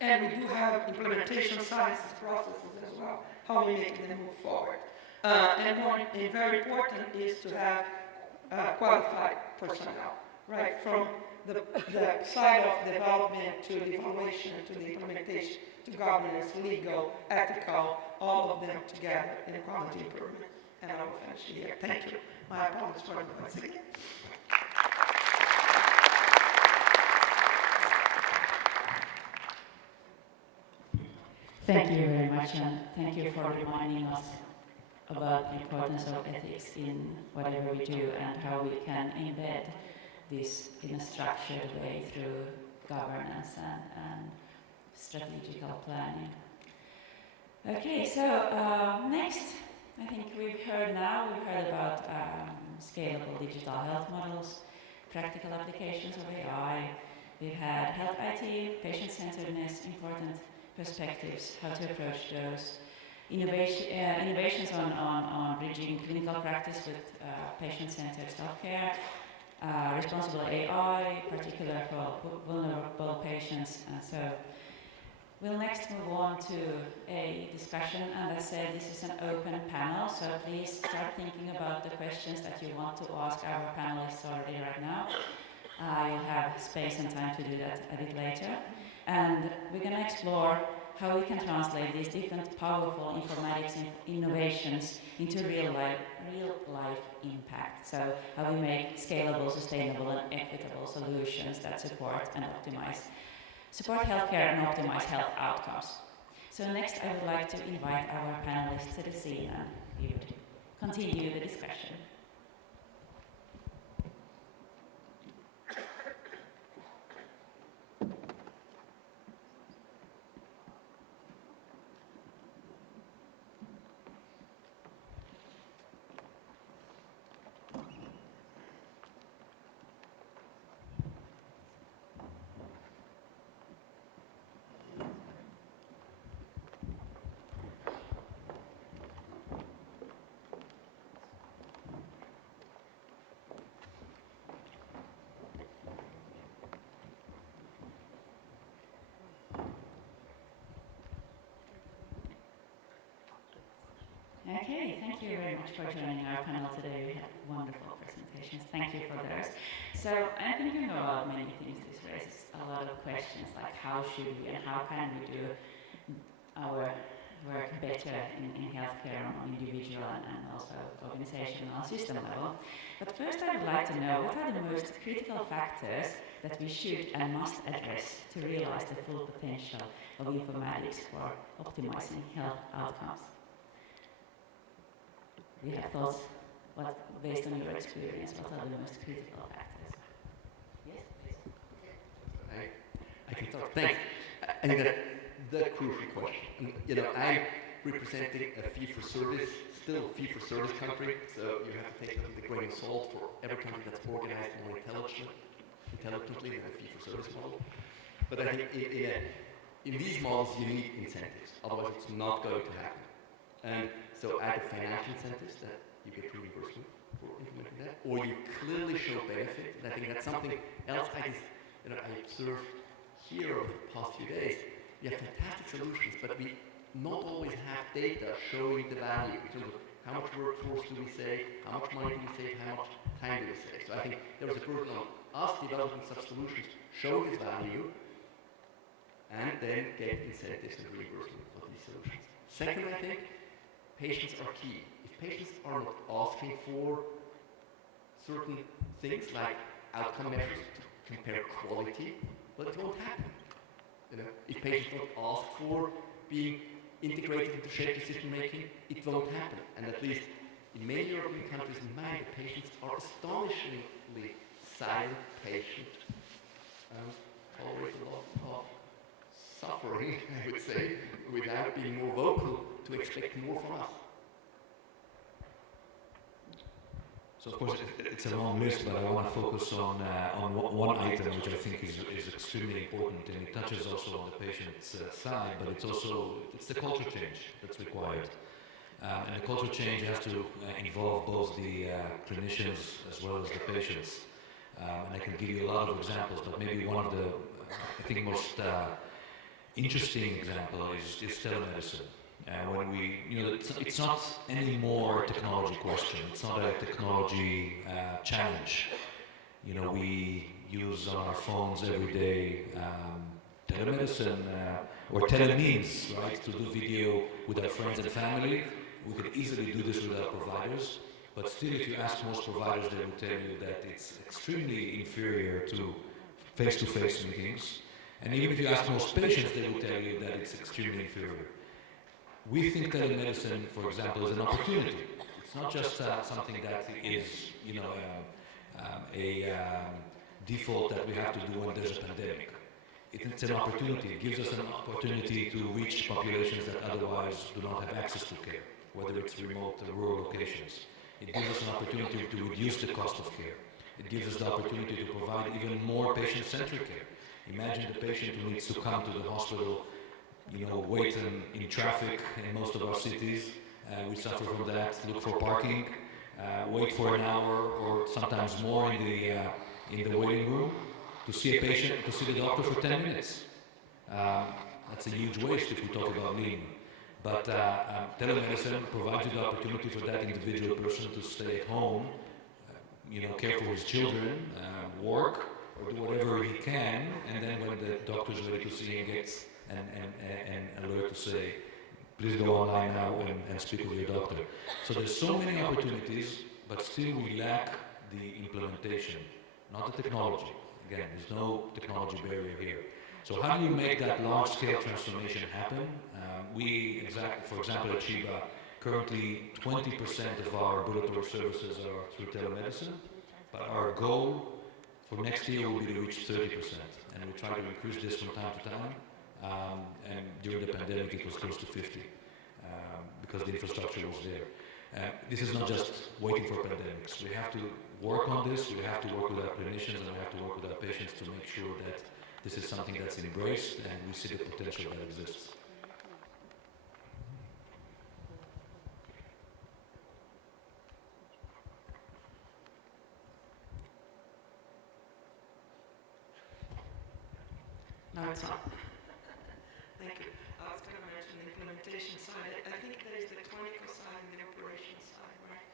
And we do have implementation sciences processes as well, how we make them move forward. And very important is to have qualified personnel, right? From the side of development to the evaluation to the implementation to governance, legal, ethical, all of them together in quality improvement. And I will finish here. Thank you. My apologies for the noise again. Thank you very much, and thank you for reminding us about the importance of ethics in whatever we do and how we can embed this in a structured way through governance and strategical planning. Okay, so next, I think we've heard about scalable digital health models, practical applications of AI. We've had health IT, patient-centeredness, important perspectives, how to approach those, innovations on bridging clinical practice with patient-centered healthcare, responsible AI, particular for vulnerable patients. So we'll next move on to a discussion, and as I said, this is an open panel, so please start thinking about the questions that you want to ask our panelists already right now. You'll have space and time to do that a bit later. And we're going to explore how we can translate these different powerful informatics innovations into real life impact. So how we make scalable, sustainable, and equitable solutions that support healthcare and optimize health outcomes. So next, I would like to invite our panelists to the scene, and we would continue the discussion. Okay, thank you very much for joining our panel today. We had wonderful presentations. Thank you for those. So I'm thinking about many things. This raises a lot of questions, like how should we and how can we do our work better in healthcare on individual and also organizational system level. But first I would like to know what are the most critical factors that we should and must address to realize the full potential of informatics for optimizing health outcomes. Do you have thoughts, based on your experience, what are the most critical factors? Yes, please. I can start. Thanks. I think that the crucial question. I'm representing a fee-for-service, still a fee-for-service country, so you have to take that with a grain of salt for every country that's organized more intelligently than a fee-for-service model. But I think in these models you need incentives, otherwise it's not going to happen. And so either financial incentives that you get reimbursement for implementing that, or you clearly show benefit. And I think that's something else I observed here over the past few days. We have fantastic solutions, but we not always have data showing the value in terms of how much workforce do we save, how much money do we save, how much time do we save. So I think there was a burden on us developing such solutions, show this value, and then get incentives and reimbursement for these solutions. Second, I think, patients are key. If patients are not asking for certain things like outcome measures to compare quality, well, it won't happen. If patients don't ask for being integrated into shared decision making, it won't happen. And at least in many European countries, in mine, the patients are astonishingly silent, patient, and tolerate a lot of suffering, I would say, without being more vocal to expect more from us. So of course it's a long list, but I want to focus on one item which I think is extremely important, and it touches also on the patient's side, but it's the culture change that's required. And the culture change has to involve both the clinicians as well as the patients. And I can give you a lot of examples, but maybe one of the, I think, most interesting example is telemedicine. When we, it's not anymore a technology question. It's not a technology challenge. We use on our phones every day telemedicine or telemeans, right? To do video with our friends and family. We could easily do this with our providers. But still, if you ask most providers, they will tell you that it's extremely inferior to face-to-face meetings. And even if you ask most patients, they will tell you that it's extremely inferior. We think telemedicine, for example, is an opportunity. It's not just something that is, a default that we have to do when there's a pandemic. It's an opportunity. It gives us an opportunity to reach populations that otherwise do not have access to care, whether it's remote or rural locations. It gives us an opportunity to reduce the cost of care. It gives us the opportunity to provide even more patient-centric care. Imagine the patient who needs to come to the hospital, wait in traffic in most of our cities. We suffer from that. Look for parking, wait for an hour or sometimes more in the waiting room to see a patient, to see the doctor for 10 minutes. That's a huge waste if we talk about lean. But telemedicine provides you the opportunity for that individual person to stay at home, care for his children, work, or do whatever he can, and then when the doctor's ready to see him, gets an alert to say, please go online now and speak with your doctor. So there's so many opportunities, but still we lack the implementation, not the technology. Again, there's no technology barrier here. So how do you make that large-scale transformation happen? For example, at Sheba, currently 20% of our ambulatory services are through telemedicine, but our goal for next year will be to reach 30%, and we try to increase this from time to time. And during the pandemic, it was close to 50 because the infrastructure was there. This is not just waiting for pandemics. We have to work on this. We have to work with our clinicians, and we have to work with our patients to make sure that this is something that's embraced and we see the potential that exists. No, it's not. Thank you. I was going to mention the implementation side. I think there is the clinical side and the operation side, right?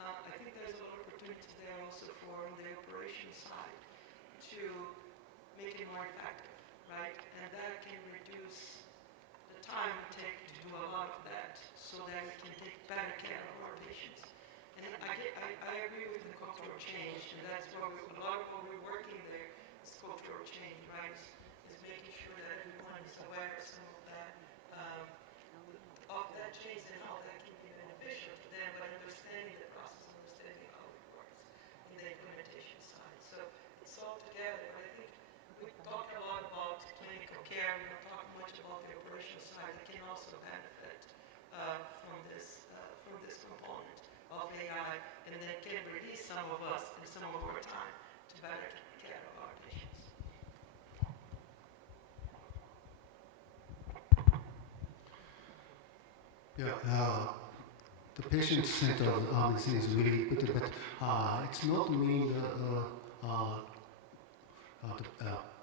I think there's a lot of opportunities there also for the operation side to make it more effective, right? And that can reduce the time it takes to do a lot of that so that we can take better care of our patients. And I agree with the cultural change, and that's what a lot of what we're working there is cultural change, right? Is making sure that everyone is aware of some of that change and how that can be beneficial to them, but understanding the process, understanding how it works in the implementation side. So it's all together. But I think we talk a lot about clinical care. We don't talk much about the operational side that can also benefit from this component of AI, and then can release some of us and some of our time to better take care of our patients. Yeah, the patient-centered medicine is really good, but it's not mean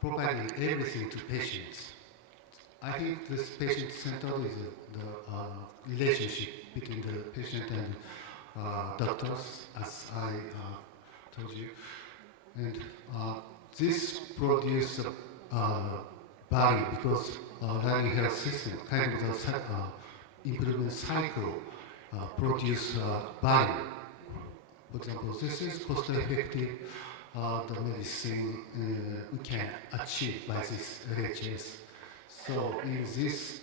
providing everything to patients. I think this patient-centered is the relationship between the patient and doctors, as I told you, and this produces value because learning health system kind of the improvement cycle produce value. For example, this is cost-effective the medicine we can achieve by this LHS. So in this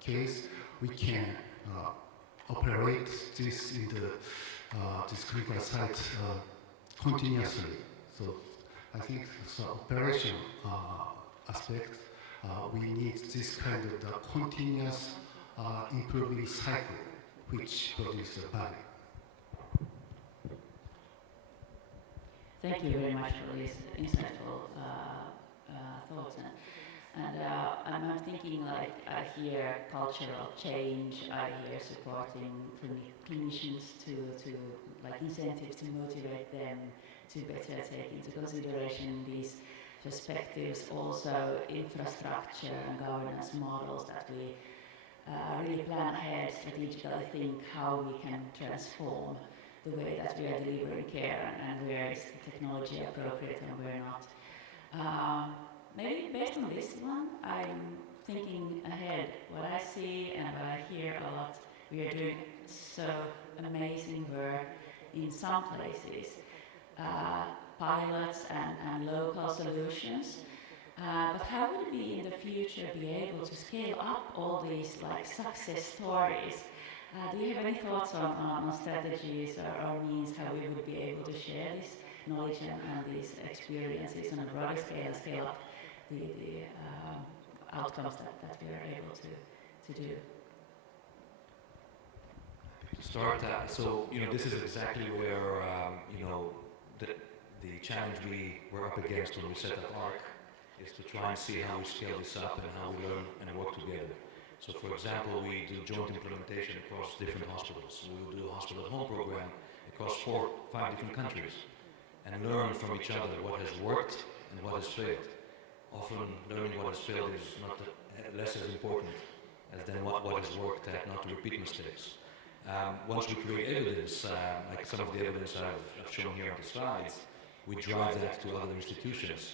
case, we can operate this in the this clinical site continuously. So I think the operation aspect, we need this kind of the continuous improving cycle which produces value. Thank you very much for these insightful thoughts. And I'm thinking, like, I hear cultural change, I hear supporting clinicians to like incentives to motivate them to better take into consideration these perspectives, also infrastructure and governance models that we really plan ahead strategically, think how we can transform the way that we are delivering care and where is the technology appropriate and where not. Maybe based on this one, I'm thinking ahead. What I see and what I hear a lot, we are doing so amazing work in some places, pilots and local solutions. But how would we in the future be able to scale up all these like success stories? Do you have any thoughts on strategies or means how we would be able to share this knowledge and these experiences on a broader scale and scale up the outcomes that we are able to do? To start, so this is exactly where the challenge we were up against when we set up ARC is to try and see how we scale this up and how we learn and work together. So, for example, we do joint implementation across different hospitals. We will do a hospital at home program across 4 or 5 different countries and learn from each other what has worked and what has failed. Often, learning what has failed is not less as important as then what has worked at not to repeat mistakes. Once we create evidence, like some of the evidence I've shown here on the slides, we drive that to other institutions,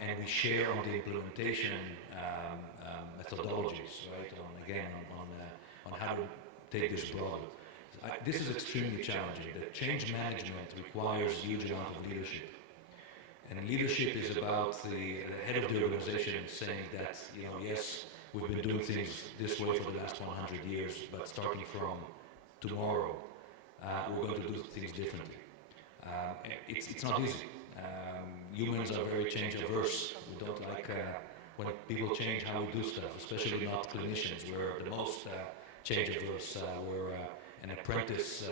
and we share on the implementation methodologies, right? On how to take this broader. This is extremely challenging. The change management requires a huge amount of leadership, and leadership is about the head of the organization saying that yes, we've been doing things this way for the last 100 years, but starting from tomorrow, we're going to do things differently. It's not easy. Humans are very change averse. We don't like when people change how we do stuff, especially not clinicians. We're the most change averse. We're an apprentice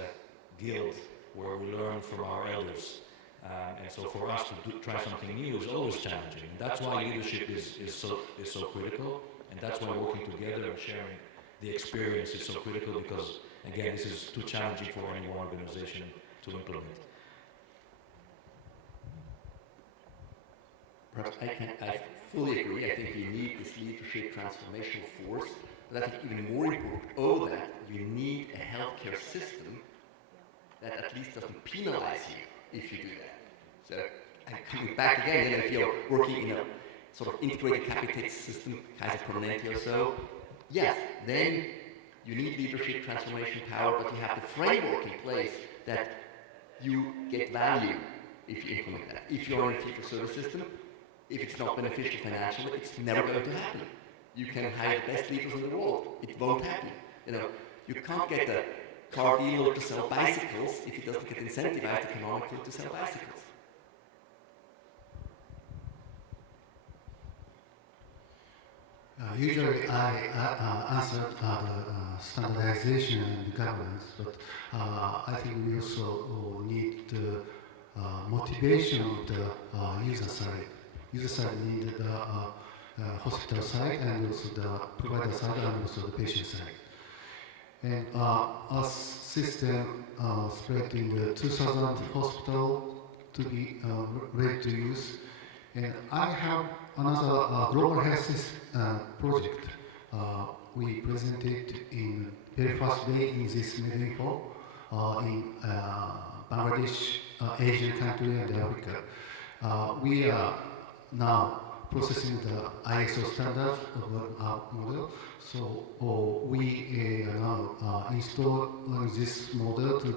guild where we learn from our elders. And so for us to try something new is always challenging. And that's why leadership is so critical. And that's why working together and sharing the experience is so critical, because, again, this is too challenging for any one organization to implement. Perhaps I fully agree. I think you need this leadership transformational force. But I think even more important, over that, you need a healthcare system that at least doesn't penalize you if you do that. So, and coming back again, if you're working in a sort of integrated capitated system, Kaiser Permanente or so, yes, then you need leadership transformation power, but you have the framework in place that you get value if you implement that. If you're in a fee-for-service system, if it's not beneficial financially, it's never going to happen. You can hire the best leaders in the world. It won't happen. You can't get a car dealer to sell bicycles if he doesn't get incentivized economically to sell bicycles. Usually I answer the standardization and governance, but I think we also need the motivation of the user side. User side need the hospital side and also the provider side and also the patient side. And our system spread in the 2,000 hospital to be ready to use. And I have another global health system project we presented in very first day in this MedInfo in Bangladesh, Asian country and Africa. We are now processing the ISO standards of our model. So we now install this model to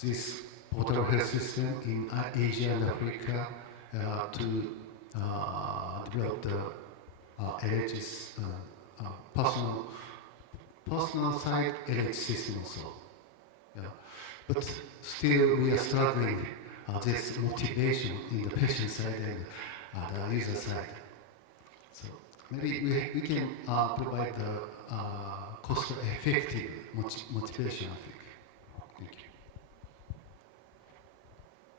this portable health system in Asia and Africa to develop the LHS personal side LH system also. Yeah. But still we are struggling this motivation in the patient side and the user side. So maybe we can provide the cost-effective motivation, I think. Thank you.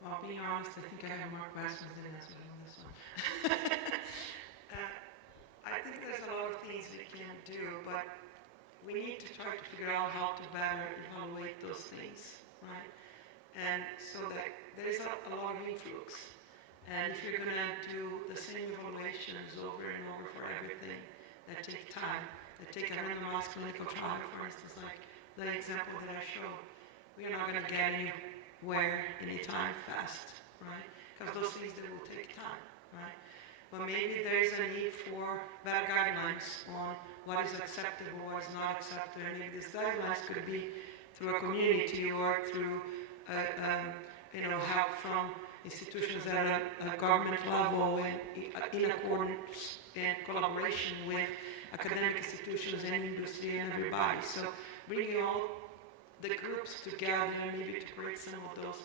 Well, being honest, I think I have more questions than answers on this one. I think there's a lot of things we can do, but we need to try to figure out how to better evaluate those things, right? And so that there is a lot of influx. And if you're going to do the same evaluations over and over for everything, that take time, that take a randomized clinical trial, for instance, like the example that I showed, we are not going to get anywhere anytime fast, right? Because those things, they will take time, right? But maybe there is a need for better guidelines on what is acceptable, what is not acceptable. And maybe these guidelines could be through a community or through, help from institutions at a government level and in accordance and collaboration with academic institutions and industry and everybody. So bringing all the groups together maybe to create some of those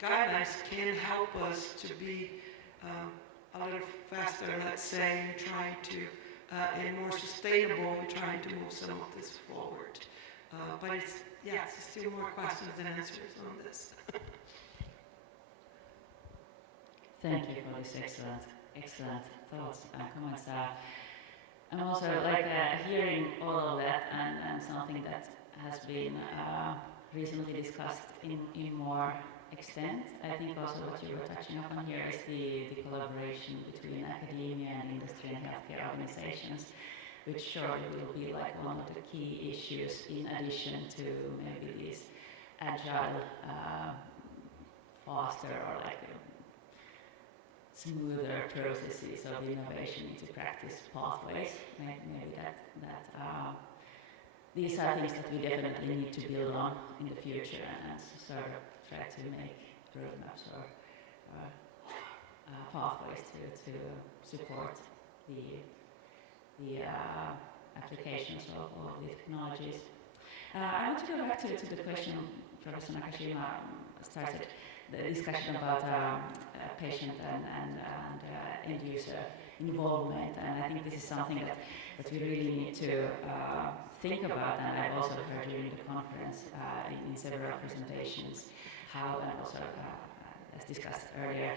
guidelines can help us to be a little faster, let's say, in trying to, and more sustainable in trying to move some of this forward. But it's still more questions than answers on this. Thank you for this excellent thoughts and comments. I'm also hearing all of that and something that has been recently discussed in more extent. I think also what you were touching upon here is the collaboration between academia and industry and healthcare organizations, which surely will be like one of the key issues in addition to maybe these agile, faster or smoother processes of innovation into practice pathways. Maybe that these are things that we definitely need to build on in the future and sort of try to make roadmaps or pathways to support the applications of the technologies. I want to go back to the question Professor Nakashima started, the discussion about patient and end user involvement, and I think this is something that we really need to think about, and I've also heard during the conference in several presentations how, and also as discussed earlier,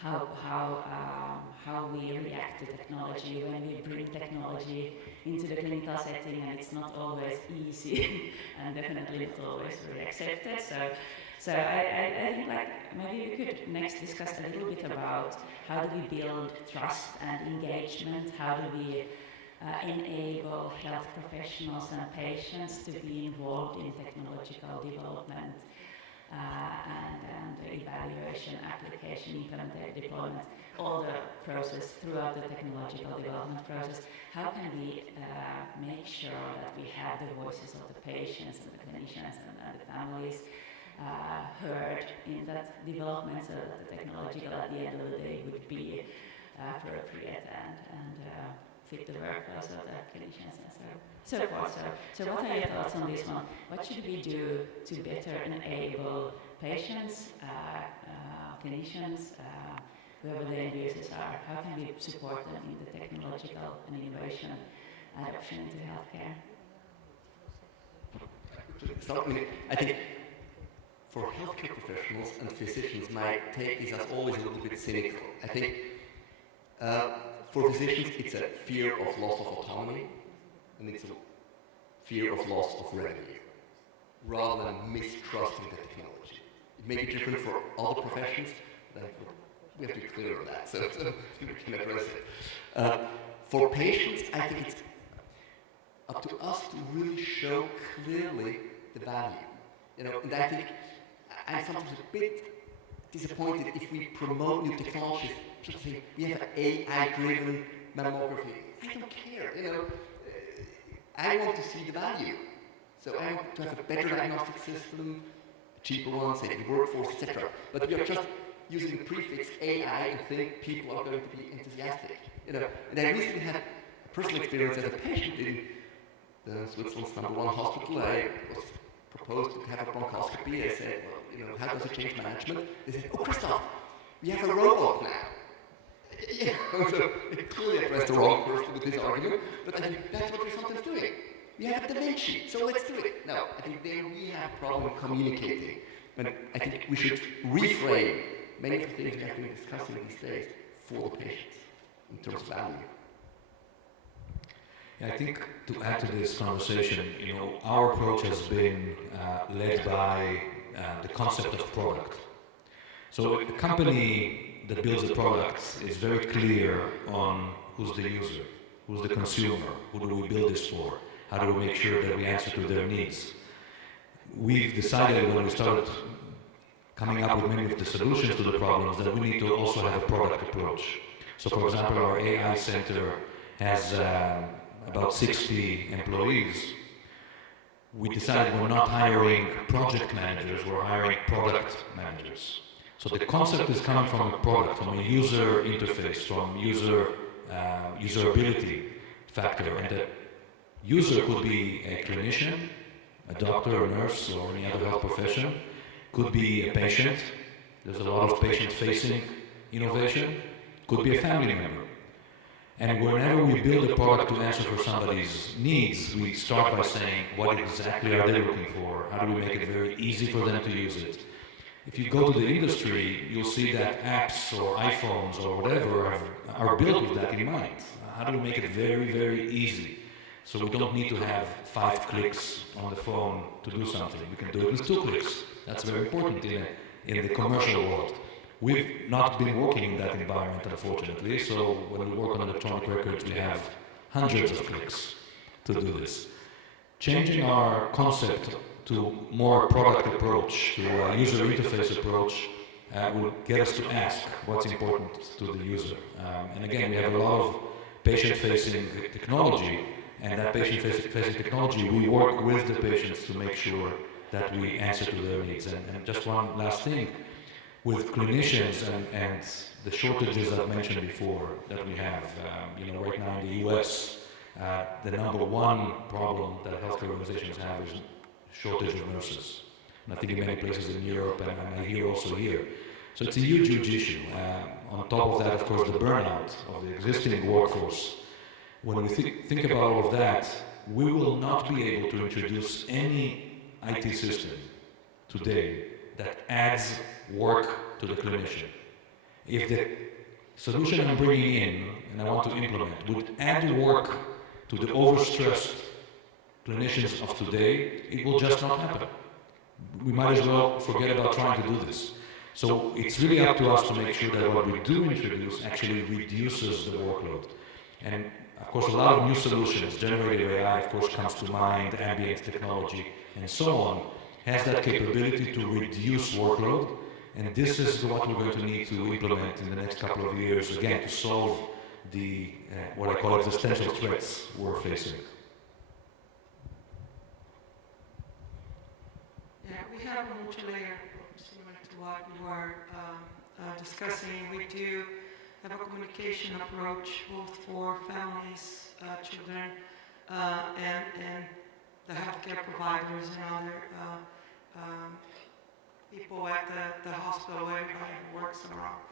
how we react to technology when we bring technology into the clinical setting, and it's not always easy and definitely not always very accepted. So I think maybe we could next discuss a little bit about how do we build trust and engagement, how do we enable health professionals and patients to be involved in technological development and evaluation, application, implementation, deployment, all the process throughout the technological development process. How can we make sure that we have the voices of the patients and the clinicians and the families heard in that development, so that the technological at the end of the day would be appropriate and fit the workflows of the clinicians and so forth. So what are your thoughts on this one? What should we do to better enable patients, clinicians, whoever the end users are? How can we support them in the technological and innovation adoption into healthcare? So, I think for healthcare professionals and physicians, my take is as always a little bit cynical. I think for physicians, it's a fear of loss of autonomy, and it's a fear of loss of revenue, rather than mistrusting the technology. It may be different for other professions, but we have to be clear on that, so we can address it. For patients, I think it's up to us to really show clearly the value. And I think I'm sometimes a bit disappointed if we promote new technologies. People say we have an AI-driven mammography. I don't care. I want to see the value. So I want to have a better diagnostic system, a cheaper one, saving workforce, etc. But we are just using the prefix AI and think people are going to be enthusiastic. And I recently had a personal experience as a patient in Switzerland's #1 hospital. I was proposed to have a bronchoscopy. I said, well, how does it change management? They said, oh, Christoph, we have a robot now. So they clearly addressed the wrong person with this argument, but I think that's what we're sometimes doing. We have a Da Vinci, so let's do it. No, I think there we have a problem communicating. And I think we should reframe many of the things we have been discussing these days for the patients in terms of value. Yeah, I think to add to this conversation, our approach has been led by the concept of product. So a company that builds a product is very clear on who's the user, who's the consumer, who do we build this for, how do we make sure that we answer to their needs. We've decided when we started coming up with many of the solutions to the problems that we need to also have a product approach. So for example, our AI center has about 60 employees. We decided we're not hiring project managers, we're hiring product managers. So the concept is coming from a product, from a user interface, from usability factor. And the user could be a clinician, a doctor, a nurse, or any other health profession. Could be a patient. There's a lot of patient-facing innovation. Could be a family member. And whenever we build a product to answer for somebody's needs, we start by saying, what exactly are they looking for? How do we make it very easy for them to use it? If you go to the industry, you'll see that apps or iPhones or whatever are built with that in mind. How do we make it very, very easy? So we don't need to have 5 clicks on the phone to do something. We can do it with 2 clicks. That's very important in the commercial world. We've not been working in that environment, unfortunately, so when we work on electronic records, we have hundreds of clicks to do this. Changing our concept to more product approach, to a user interface approach, will get us to ask what's important to the user. And again, we have a lot of patient-facing technology, and that patient-facing technology, we work with the patients to make sure that we answer to their needs. And just one last thing, with clinicians and the shortages I've mentioned before that we have, right now in the US, the number one problem that healthcare organizations have is shortage of nurses. And I think in many places in Europe, and I hear also here. So it's a huge, huge issue. On top of that, of course, the burnout of the existing workforce. When we think about all of that, we will not be able to introduce any IT system today that adds work to the clinician. If the solution I'm bringing in and I want to implement would add work to the overstressed clinicians of today, it will just not happen. We might as well forget about trying to do this. So it's really up to us to make sure that what we do introduce actually reduces the workload. And of course, a lot of new solutions, generative AI, of course, comes to mind, ambient technology, and so on, has that capability to reduce workload. And this is what we're going to need to implement in the next couple of years, again, to solve the, what I call existential threats we're facing. Yeah, we have a multi-layer, similar to what you were discussing. We do have a communication approach both for families, children, and the healthcare providers and other people at the hospital, everybody who works around.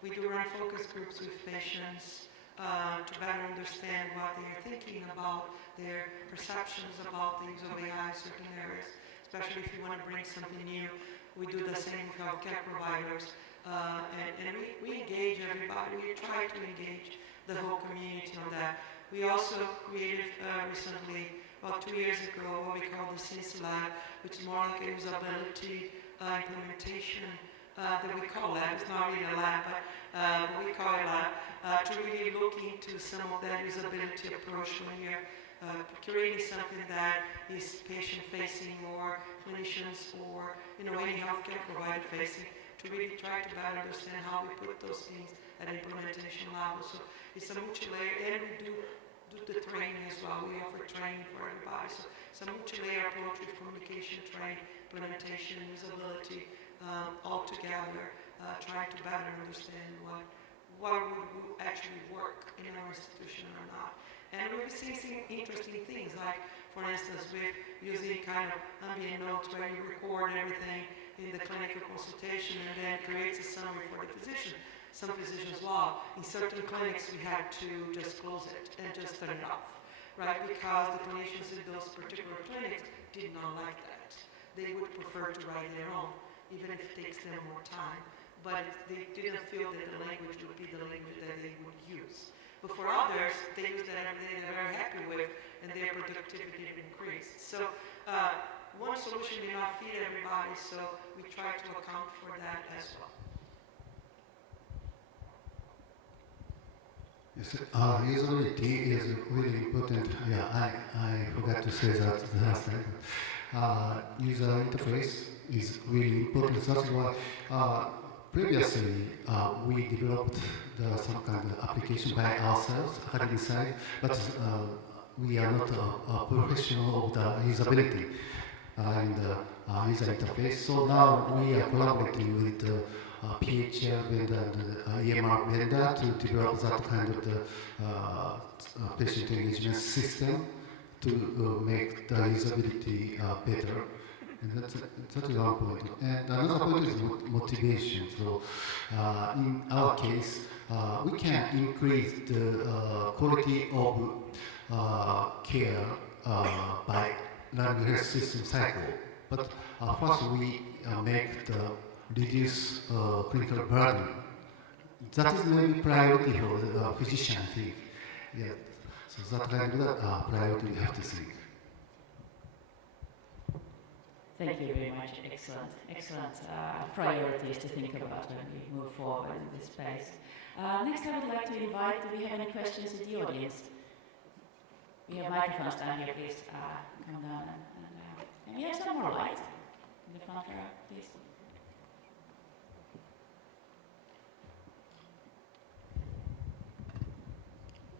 We do run focus groups with patients to better understand what they are thinking about, their perceptions about the use of AI in certain areas, especially if you want to bring something new. We do the same with healthcare providers. And we engage everybody. We try to engage the whole community on that. We also created recently, about 2 years ago, what we call the Sense Lab, which is more like a usability implementation that we call lab. It's not really a lab, but we call it lab, to really look into some of that usability approach when you're creating something that is patient-facing or clinicians or any healthcare provider-facing, to really try to better understand how we put those things at implementation level. So it's a multi-layer, and we do the training as well. We offer training for everybody. So it's a multi-layer approach with communication, training, implementation, usability, all together, trying to better understand what would actually work in our institution or not. And we've seen some interesting things, like, for instance, with using kind of ambient notes where you record everything in the clinical consultation and then creates a summary for the physician. Some physicians love. In certain clinics, we had to just close it and just turn it off, right? Because the clinicians in those particular clinics did not like that. They would prefer to write their own, even if it takes them more time. But they didn't feel that the language would be the language that they would use. But for others, they use that every day, they're very happy with, and their productivity increased. So one solution may not fit everybody, so we try to account for that as well. Yes, usability is really important. Yeah, I forgot to say that the last time. User interface is really important. That's why previously we developed some kind of application by ourselves, academic side, but we are not a professional of the usability and user interface. So now we are collaborating with the PHL vendor and EMR vendor to develop that kind of the patient engagement system to make the usability better. And that's one point. And another point is motivation. So in our case, we can increase the quality of care by running health system cycle. But first we make the reduce clinical burden. That is maybe priority for the physician, I think. Yeah. So that kind of priority we have to think. Thank you very much. Excellent, excellent priorities to think about when we move forward in this space. Next, I would like to invite, do we have any questions in the audience? We have microphones down here, please come down and can we have some more light in the front row, please?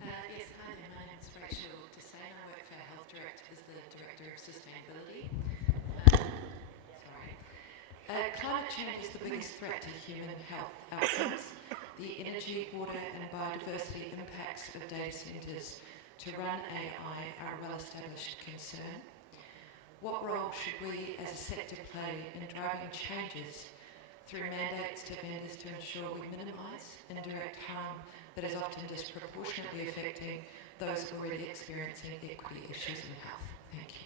Yes, hi there. My name is Rachel Desai. I work for Health Direct as the Director of Sustainability. Climate change is the biggest threat to human health outcomes. The energy, water and biodiversity impacts of data centres to run AI are a well-established concern. What role should we as a sector play in driving changes through mandates to vendors to ensure we minimise indirect harm that is often disproportionately affecting those already experiencing equity issues in health? Thank you.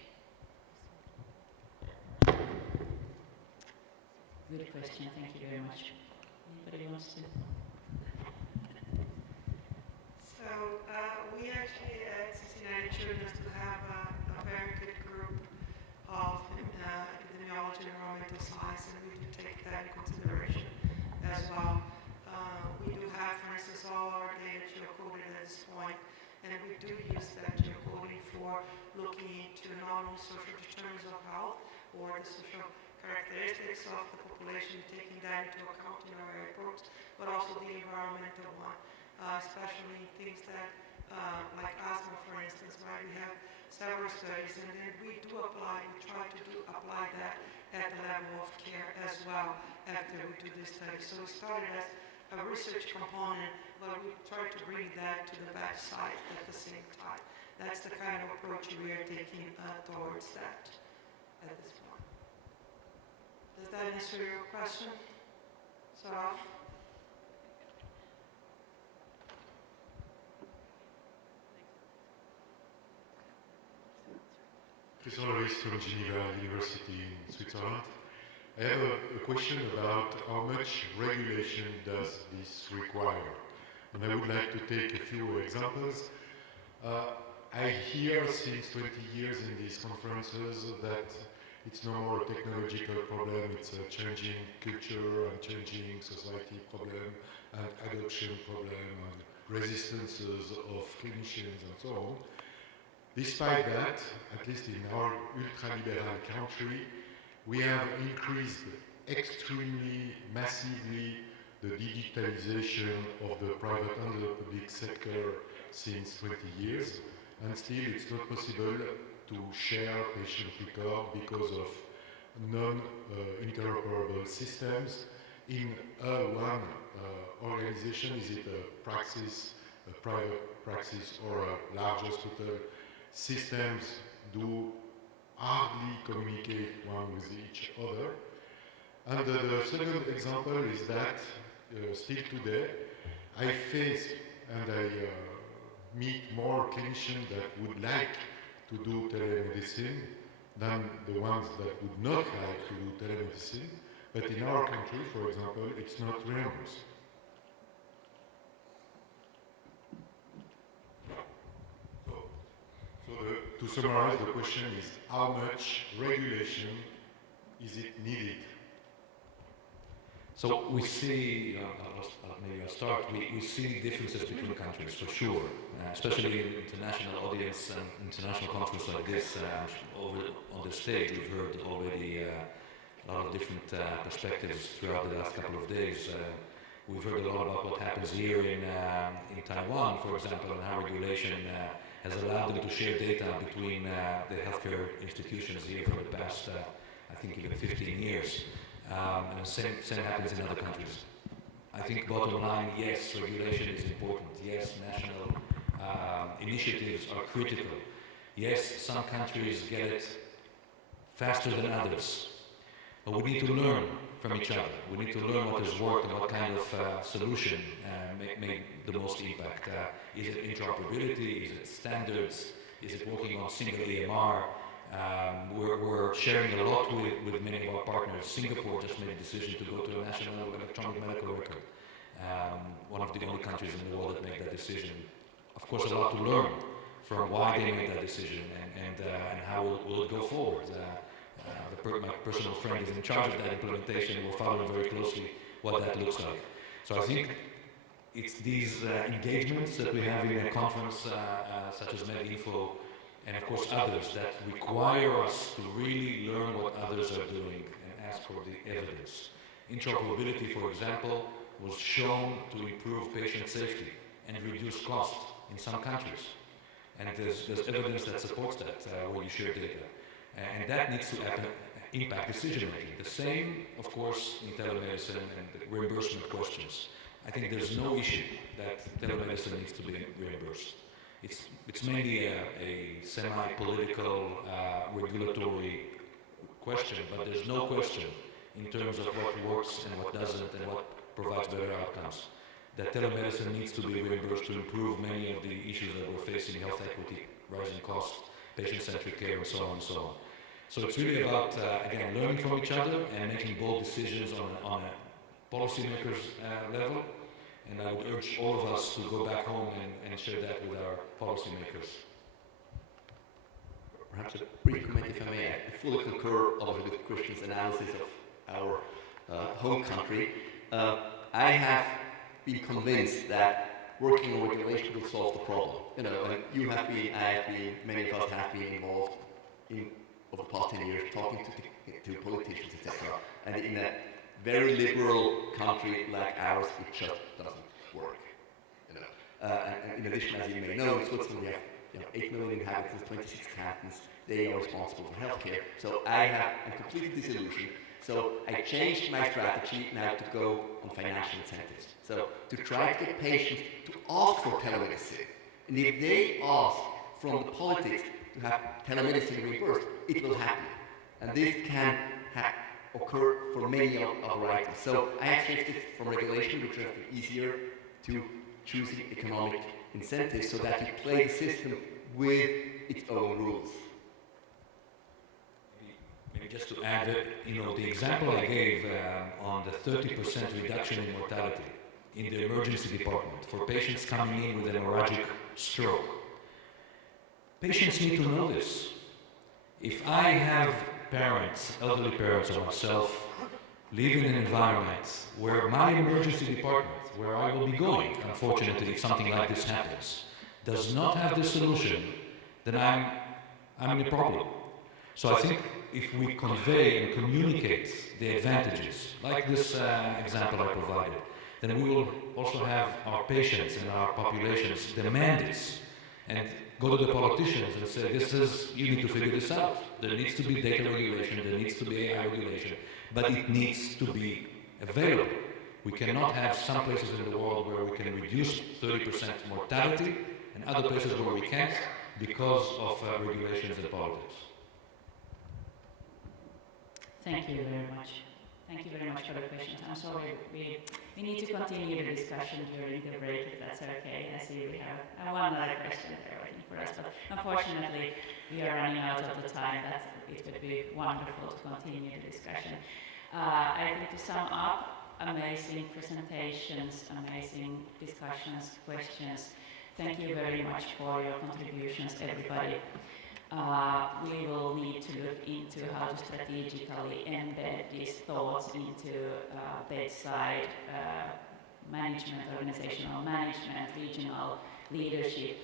Good question, thank you very much. Anybody wants to? So we actually at Cincinnati Children's do have a very good group of epidemiology and environmental science, and we do take that in consideration as well. We do have, for instance, all our data geocoded at this point, and we do use that geocoding for looking into not only social determinants of health or the social characteristics of the population, taking that into account in our reports, but also the environmental one, especially things that, like asthma, for instance, right? We have several studies, and then we try to apply that at the level of care as well after we do this study. So we started as a research component, but we try to bring that to the bedside at the same time. That's the kind of approach we are taking towards that at this point. Does that answer your question, Sarah? Chris Holleris from Geneva University in Switzerland. I have a question about how much regulation does this require? And I would like to take a few examples. I hear since 20 years in these conferences that it's no more a technological problem, it's a changing culture and changing society problem and adoption problem and resistances of clinicians and so on. Despite that, at least in our ultra-liberal country, we have increased extremely massively the digitalization of the private and the public sector since 20 years, and still it's not possible to share patient record because of non-interoperable systems in one organization. Is it a praxis, a private praxis, or a large hospital? Systems do hardly communicate one with each other. And the second example is that still today I face and I meet more clinicians that would like to do telemedicine than the ones that would not like to do telemedicine. But in our country, for example, it's not reimbursed. To summarize, the question is how much regulation is it needed? So we see, maybe I'll start, we see differences between countries for sure, especially in international audience and international conference like this. Over on the stage, we've heard already a lot of different perspectives throughout the last couple of days. We've heard a lot about what happens here in Taiwan, for example, and how regulation has allowed them to share data between the healthcare institutions here for the past, I think, even 15 years. And same happens in other countries. I think bottom line, yes, regulation is important. Yes, national initiatives are critical. Yes, some countries get it faster than others. But we need to learn from each other. We need to learn what has worked and what kind of solution made the most impact. Is it interoperability? Is it standards? Is it working on single EMR? We're sharing a lot with many of our partners. Singapore just made a decision to go to a national electronic medical record. One of the only countries in the world that made that decision. Of course, a lot to learn from why they made that decision and how will it go forward. My personal friend is in charge of that implementation. We're following very closely what that looks like. So I think it's these engagements that we have in a conference such as MedInfo, and of course others, that require us to really learn what others are doing and ask for the evidence. Interoperability, for example, was shown to improve patient safety and reduce costs in some countries. And there's evidence that supports that when you share data. And that needs to impact decision making. The same, of course, in telemedicine and the reimbursement questions. I think there's no issue that telemedicine needs to be reimbursed. It's mainly a semi-political regulatory question, but there's no question in terms of what works and what doesn't and what provides better outcomes. That telemedicine needs to be reimbursed to improve many of the issues that we're facing: health equity, rising costs, patient-centric care, and so on and so on. So it's really about, again, learning from each other and making bold decisions on a policymakers level. And I would urge all of us to go back home and share that with our policymakers. Perhaps a brief comment, if I may. I fully concur obviously with Christian's analysis of our home country. I have been convinced that working on regulation will solve the problem. You know, and you have been, I have been, many of us have been involved in, over the past 10 years, talking to politicians, etc. And in a very liberal country like ours, it just doesn't work. You know, and in addition, as you may know, in Switzerland we have 8 million inhabitants, 26 cantons. They are responsible for healthcare. So I'm completely disillusioned. So I changed my strategy now to go on financial incentives. So to try to get patients to ask for telemedicine. And if they ask from the politics to have telemedicine reimbursed, it will happen. And this can occur for many of our items. So I have shifted from regulation, which is easier, to choosing economic incentives so that you play the system with its own rules. Maybe just to add, the example I gave on the 30% reduction in mortality in the emergency department for patients coming in with an hemorrhagic stroke. Patients need to know this. If I have parents, elderly parents or myself, live in an environment where my emergency department, where I will be going, unfortunately, if something like this happens, does not have the solution, then I'm in a problem. So I think if we convey and communicate the advantages, like this example I provided, then we will also have our patients and our populations demand this and go to the politicians and say, you need to figure this out. There needs to be data regulation, there needs to be AI regulation, but it needs to be available. We cannot have some places in the world where we can reduce 30% mortality and other places where we can't because of regulations and politics. Thank you very much. Thank you very much for the questions. I'm sorry, we need to continue the discussion during the break, if that's okay. I see we have one other question there waiting for us, but unfortunately, we are running out of the time. It would be wonderful to continue the discussion. I think to sum up, amazing presentations, amazing discussions, questions. Thank you very much for your contributions, everybody. we will need to look into how to strategically embed these thoughts into bedside management, organizational management, regional leadership,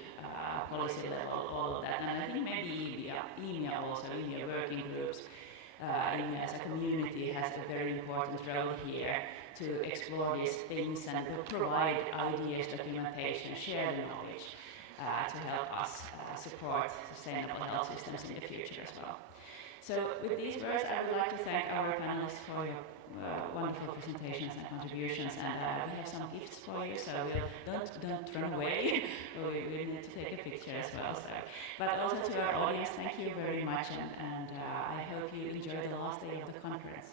policy level, all of that. And I think maybe EMEA also, EMEA working groups, EMEA as a community has a very important role here to explore these things and to provide ideas, documentation, share the knowledge to help us support sustainable health systems in the future as well. So with these words, I would like to thank our panelists for your wonderful presentations and contributions, and we have some gifts for you, so don't run away. we need to take a picture as well. So. But also to our audience, thank you very much, and I hope you enjoy the last day of the conference.